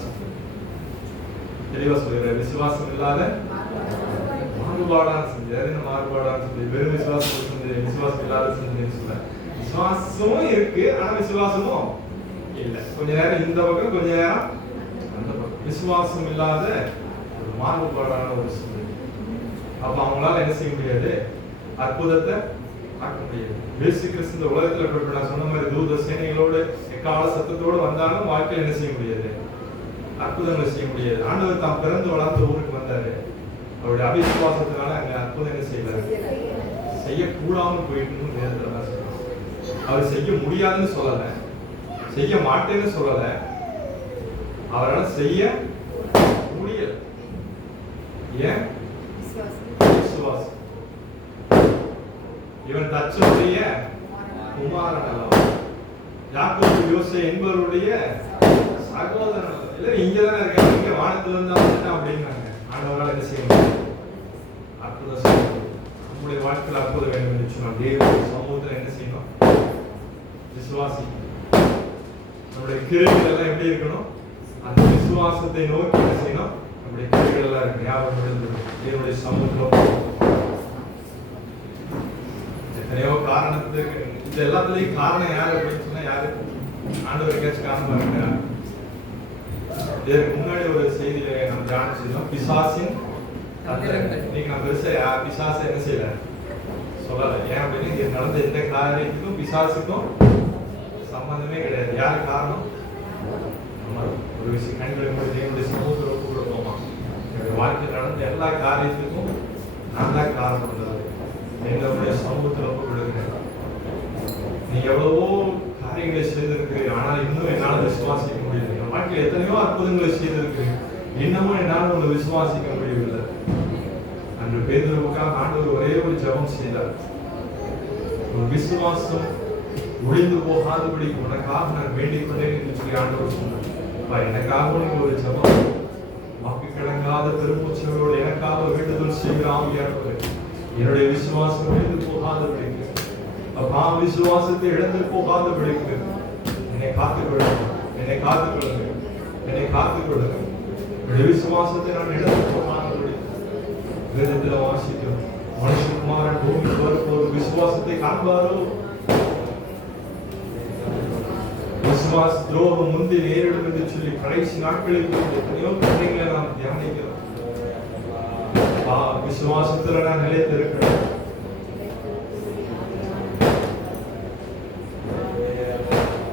தெளிவா சொல்லுற, விசுவாசம் இல்லாத மாறுபாடான செஞ்சு. என்ன மாறுபாடான செஞ்சு? வெறும் விசுவாசம் செஞ்சு, விசுவாசம் இல்லாத செஞ்சுன்னு சொல்ல. விசுவாசமும் இருக்கு, ஆனா விசுவாசமும் இல்ல. கொஞ்ச நேரம் இந்த பக்கம், கொஞ்ச நேரம் அந்த பக்கம். விசுவாசம் இல்லாத ஒரு மாறுபாடான ஒரு சூழ்நிலை. அப்ப அவங்களால என்ன செய்ய முடியாது? அற்புதத்தை பார்க்க முடியாது. இயேசு கிறிஸ்து இந்த உலகத்துல நான் சொன்ன மாதிரி தூத சேனைகளோடு எக்கால சத்தத்தோடு வந்தாலும் வாழ்க்கையில் என்ன செய்ய முடியாது? அற்புதங்களை செய்ய முடியாது. ஆண்டவர் தான் பிறந்து வளர்ந்த ஊருக்கு வந்தாரு. அவருடைய அவிசுவாசத்தினால அங்க அற்புதம் என்ன செய்யல, செய்யக்கூடாமல் போயிட்டு நேரத்துல தான் சொல்றாங்க. அவர் செய்ய முடியாதுன்னு சொல்லல, செய்ய மாட்டேன்னு சொல்லல, அவரால் செய்ய முடியல. ஏன்? விசுவாசம். இவன் தச்சனுடைய குமாரன் அல்லவா, யாக்கோபு யோசே என்பவருடைய சகோதரன் அல்லவா. இல்ல இங்கதானே இருக்காங்க, இங்க வானத்துல இருந்து வந்துட்டான் அப்படின்னாங்க. ஆண்டவரால் என்ன செய்ய முடியும்? அற்புதம் செய்ய முடியும். நம்முடைய வாழ்க்கையில் அற்புதம் வேண்டும் என்று சொன்னால் தேவனுடைய சமூகத்தில் என்ன செய்யணும்? விசுவாசி. நம்முடைய கிரைகள் எல்லாம் எப்படி இருக்கணும்? அந்த விசுவாசத்தை நோக்கி என்ன செய்யணும்? நம்முடைய கிரைகள் எல்லாம் இருக்கு. ஞாபகம் தேவனுடைய சமூகத்தில் எத்தனையோ காரணத்துக்கு, இந்த எல்லாத்துலயும் காரணம் யாரு அப்படின்னு சொன்னா யாரு? ஆண்டவர் எங்கேயாச்சும் காரணமா இருக்கிறார். இதற்கு முன்னாடி ஒரு செய்தியில நம்ம தியானிச்சிருந்தோம், பிசாசின் இன்னைக்கு நம்ம பெருசா பிசாசை என்ன செய்யல சொல்லல. ஏன் அப்படின்னு இங்க நடந்த எந்த காரியத்துக்கும் பிசாசுக்கும் சம்பந்தமே கிடையாது. யாரு காரணம்? நம்ம ஒரு விஷயம் கண்களை மூடி தேவனுடைய சமூகத்தில் ஒப்பு கொடுப்போமா? என்னுடைய வாழ்க்கையில் நடந்த எல்லா காரியத்துக்கும் நான் தான் காரணம். என்னுடைய சமூகத்தில் ஒப்பு கொடுக்கிறேன். நீ எவ்வளவோ காரியங்களை செய்திருக்கிறீர்கள், ஆனால் இன்னும் என்னால் விசுவாசிக்க முடியல. என் வாழ்க்கையில் எத்தனையோ அற்புதங்களை செய்திருக்கிறேன், இன்னமும் என்னால் உங்களை விசுவாசிக்க முடியவில்லை. அன்று பேதுருவுக்காக ஆண்டவர் ஒரே ஒரு ஜெபம் செய்தார். ஒரு விசுவாசம் ஒளிந்து போகாதபடி உனக்காக நான் வேண்டிக் கொண்டேன் என்று சொல்லி ஆண்டவர் சொன்னார். எனக்காக உனக்கு ஒரு ஜெபம், வாக்கு கிடங்காத பெருமூச்சோடு எனக்காக வேண்டுதல் செய்கிற ஆவியானவர், என்னுடைய விசுவாசம் ஒளிந்து போகாதபடிக்கு, அப்பா விசுவாசத்தை இழந்து போகாதபடிக்கு என்னை காத்துக்கொள்ளுங்க, என்னை காத்துக்கொள்ளுங்க, என்னை காத்துக்கொள்ளுங்க. என்னுடைய விசுவாசத்தை நான் இழந்து போகாதபடி வேதத்தில் வாசிக்கிறோம். மனுஷகுமாரன் பூமிக்கு வரும்போது விசுவாசத்தை காண்பாரோ? விசுவாச துரோகம் முந்தி நேரிடும் என்று சொல்லி கடைசி நாட்களில் எத்தனையோ கதைகளை நாம் தியானிக்கிறோம். விசுவாசத்துல நான் நிலைத்திருக்கிறேன்.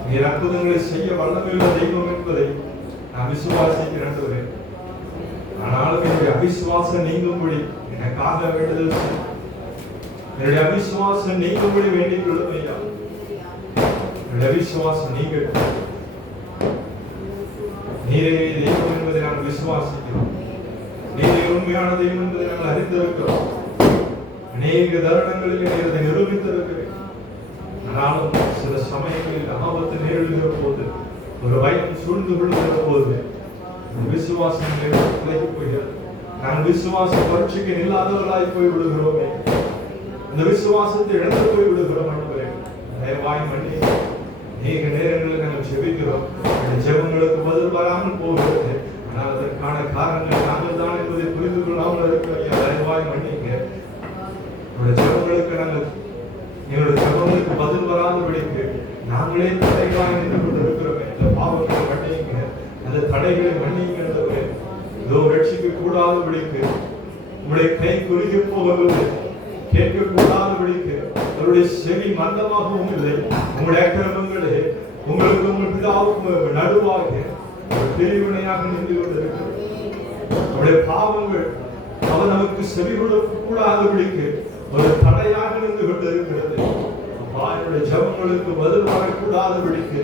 நீர் அற்புதங்களை செய்ய வல்லமையுள்ள தெய்வம் என்பதை நான் விசுவாசிக்கிறேன். ஆனாலும் என்னுடைய அவிசுவாசம் நீங்கும்படி எனக்காக வேண்டுதல் என்னுடைய அவிசுவாசம் நீங்கும்படி வேண்டிக் கொள்ளும் ஐயா. என்னுடைய அவிசுவாசம் நீங்க நீரே தெய்வம் என்பதை நாங்கள் விசுவாசிக்கிறோம். நீரே உண்மையான தெய்வம் என்பதை நாங்கள் அறிந்திருக்கிறோம். அநேக தருணங்களில் இதை நிரூபித்திருக்கிறேன். ஆனாலும் சில சமயங்களில் ஆபத்து நேரிடுகிற போது, ஒரு பயம் சூழ்ந்து கொள்ளுகிற போது விசுவாசம் விலகி போகிறது. நாங்கள் விசுவாச பரீட்சைக்கு இல்லாதவர்களாய் போய் விடுகிறோமே, அந்த விசுவாசத்தை இழந்து போய் விடுகிறோம். தயவாய் மன்னி. அநேக நேரங்களில் நாங்கள் ஜெபிக்கிறோம், ஜெபங்களுக்கு பதில் வராமல் போகிறது. ஆனால் அதற்கான காரணங்கள் நாங்கள் தான் என்பதை புரிந்து கொள்ளாமல் இருக்கிறோம். தயவாய் மன்னிங்க. ஜெபங்களுக்கு நாங்கள் எங்களுடைய ஜெபங்களுக்கு பதில் வராதபடிக்கு நாங்களே தடைகளாக நின்று கொண்டு இருக்கிறோமே. இந்த பாவங்களை மன்னிங்க, அந்த தடைகளை மன்னிங்க. இதோ ரட்சிக்க கூடாதபடிக்கு உங்களுடைய கை குறுகி போவதில்லை, கேட்க கூடாதபடிக்கு அவருடைய செவி மந்தமாகவும் இல்லை. உங்களுடைய அக்கிரமங்களே உங்களுக்கு உங்கள் பிதாவுக்கு நடுவாக ஒரு பிரிவினையாக நின்று கொண்டிருக்கிறது. அவருடைய பாவங்கள் அவர் நமக்கு செவி கொடுக்க கூடாதபடிக்கு ஒரு தடையாக நின்று கொண்டிருக்கிறது. என்னுடைய ஜெபங்களுக்கு பதில் வரக்கூடாதபடிக்கு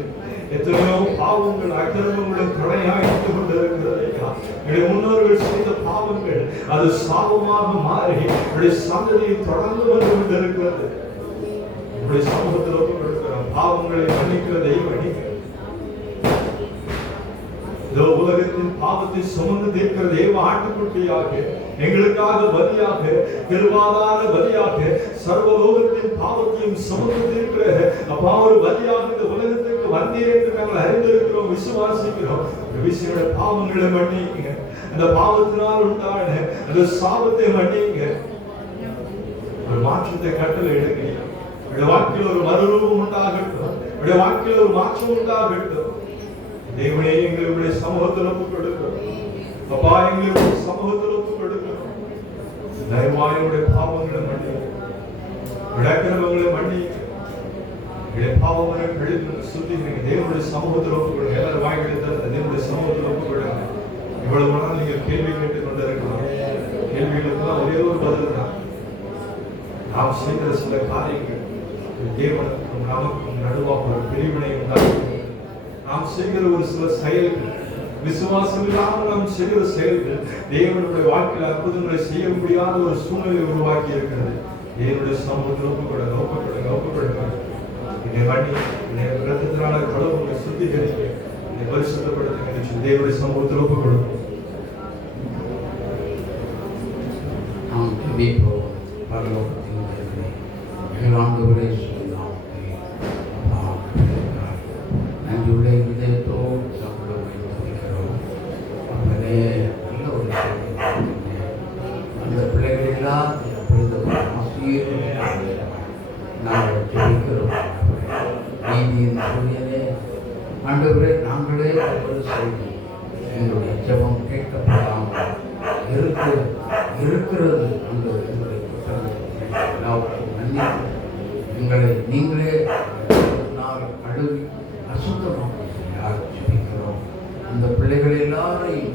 எத்தனையோ பாவங்கள் அக்கிரமங்களும் தடையாக இருந்து கொண்டிருக்கிறது. என்னுடைய முன்னோர்கள் செய்த பாவங்கள் அது சாபமாக மாறி என்னுடைய சந்ததியை தொடர்ந்து வந்து கொண்டிருக்கிறது. என்னுடைய சமூகத்தில் ஒப்புக்கொடுக்கிற பாவங்களை மன்னிக்கிற தெய்வம் இதோ உலகத்தின் பாவத்தை சுமந்து தீர்க்கிற தெய்வ ஆட்டுக்குட்டியாக எங்களுக்காக பலியாக திருவாதார பலியாக சர்வலோகத்தின் பாவத்தையும் சுமந்து தீர்க்கிற அப்பா ஒரு பலியாக இந்த உலகத்திற்கு வந்தீர் என்று நாங்கள் அறிந்திருக்கிறோம், விசுவாசிக்கிறோம். விஷய பாவங்களை மன்னிங்க, அந்த பாவத்தினால் உண்டான அந்த சாபத்தை மன்னிங்க. ஒரு மாற்றத்தை கட்டளை எடுக்கிறீங்க. வாழ்க்கையில் ஒரு மறுரூபம் உண்டாகட்டும், வாழ்க்கையில் ஒரு மாற்றம் உண்டாகட்டும். தேவனே எங்களுடைய சமூகத்தில் ஒப்புக் கொடுக்கிறோம். அப்பா எங்களுடைய சமூகத்தில் ஒப்புக் கொடுக்கிறோம். தயவாயுடைய பாவங்களை மன்னிங்க, அக்கிரமங்களை மன்னிங்க, பாவங்களை சுத்திக்கிறீங்க. தேவனுடைய சமூகத்தில் ஒப்புக் கொடுங்க. எல்லாரும் வாய்களை தர தேவனுடைய சமூகத்தில் ஒப்புக் கொடுங்க. இவ்வளவு நாள் நீங்கள் கேள்வி கேட்டுக் கொண்டிருக்கலாம். கேள்விகளுக்கெல்லாம் ஒரே ஒரு பதில் தான். நாம் செய்கிற சில காரியங்கள் தேவனுக்கும் நமக்கும் நடுவாக ஒரு பிரிவினை உண்டாகும். நாம் செய்கிற ஒரு சில செயல்கள், விசுவாசம் இல்லாமல் நாம் செய்கிற செயல்கள் தேவனுடைய வாழ்க்கையில் அற்புதங்களை செய்ய முடியாத ஒரு சூழ்நிலை உருவாக்கி இருக்கிறது. தேவனுடைய சமூகத்தில் ஒப்புக்கொடுங்க, ஒப்புக்கொடுங்க, ஒப்புக்கொடுங்க. என்னை வண்டி என்னை ரத்தத்தினால கடவுளை சுத்திகரிக்க என்னை பரிசுத்தப்படுத்துங்க. தேவனுடைய சமூகத்தில் ஒப்புக்கொடுங்க. நாம் ஜெபிப்போம். பரலோகத்தின் தேவனே, எங்கள் ஆண்டவரே நன்றியுள்ள இதயத்தோடு சாப்பிடுகிறோம். அப்பனே நல்ல ஒரு அந்த பிள்ளைகள் எல்லாம் நாங்கள் ஜெபிக்கிறோம். நீதியின் சூரியனே ஆண்டவரே, நாங்களே ஒவ்வொரு செய்தி எங்களுடைய ஜெபம் கேட்கப்படாமல் இருக்கிறது. அந்த எங்களுடைய எல்லாருக்கும் மன்னிப்பு. எங்களை நீங்களே கழுவி அசுத்தமாக ஜெபிக்கிறோம். அந்த பிள்ளைகள் எல்லாரையும்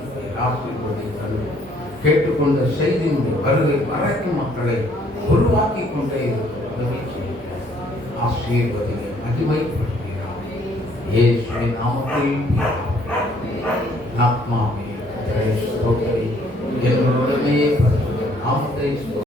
கேட்டுக்கொண்ட செய்தியினுடைய வருகை வரைக்கும் மக்களை உருவாக்கி கொண்டே உதவி செய்ய ஆசீர்வதிகளை மகிமைப்படுத்துகிறார். இயேசுவின் நாமத்தில் ஆத்மாவே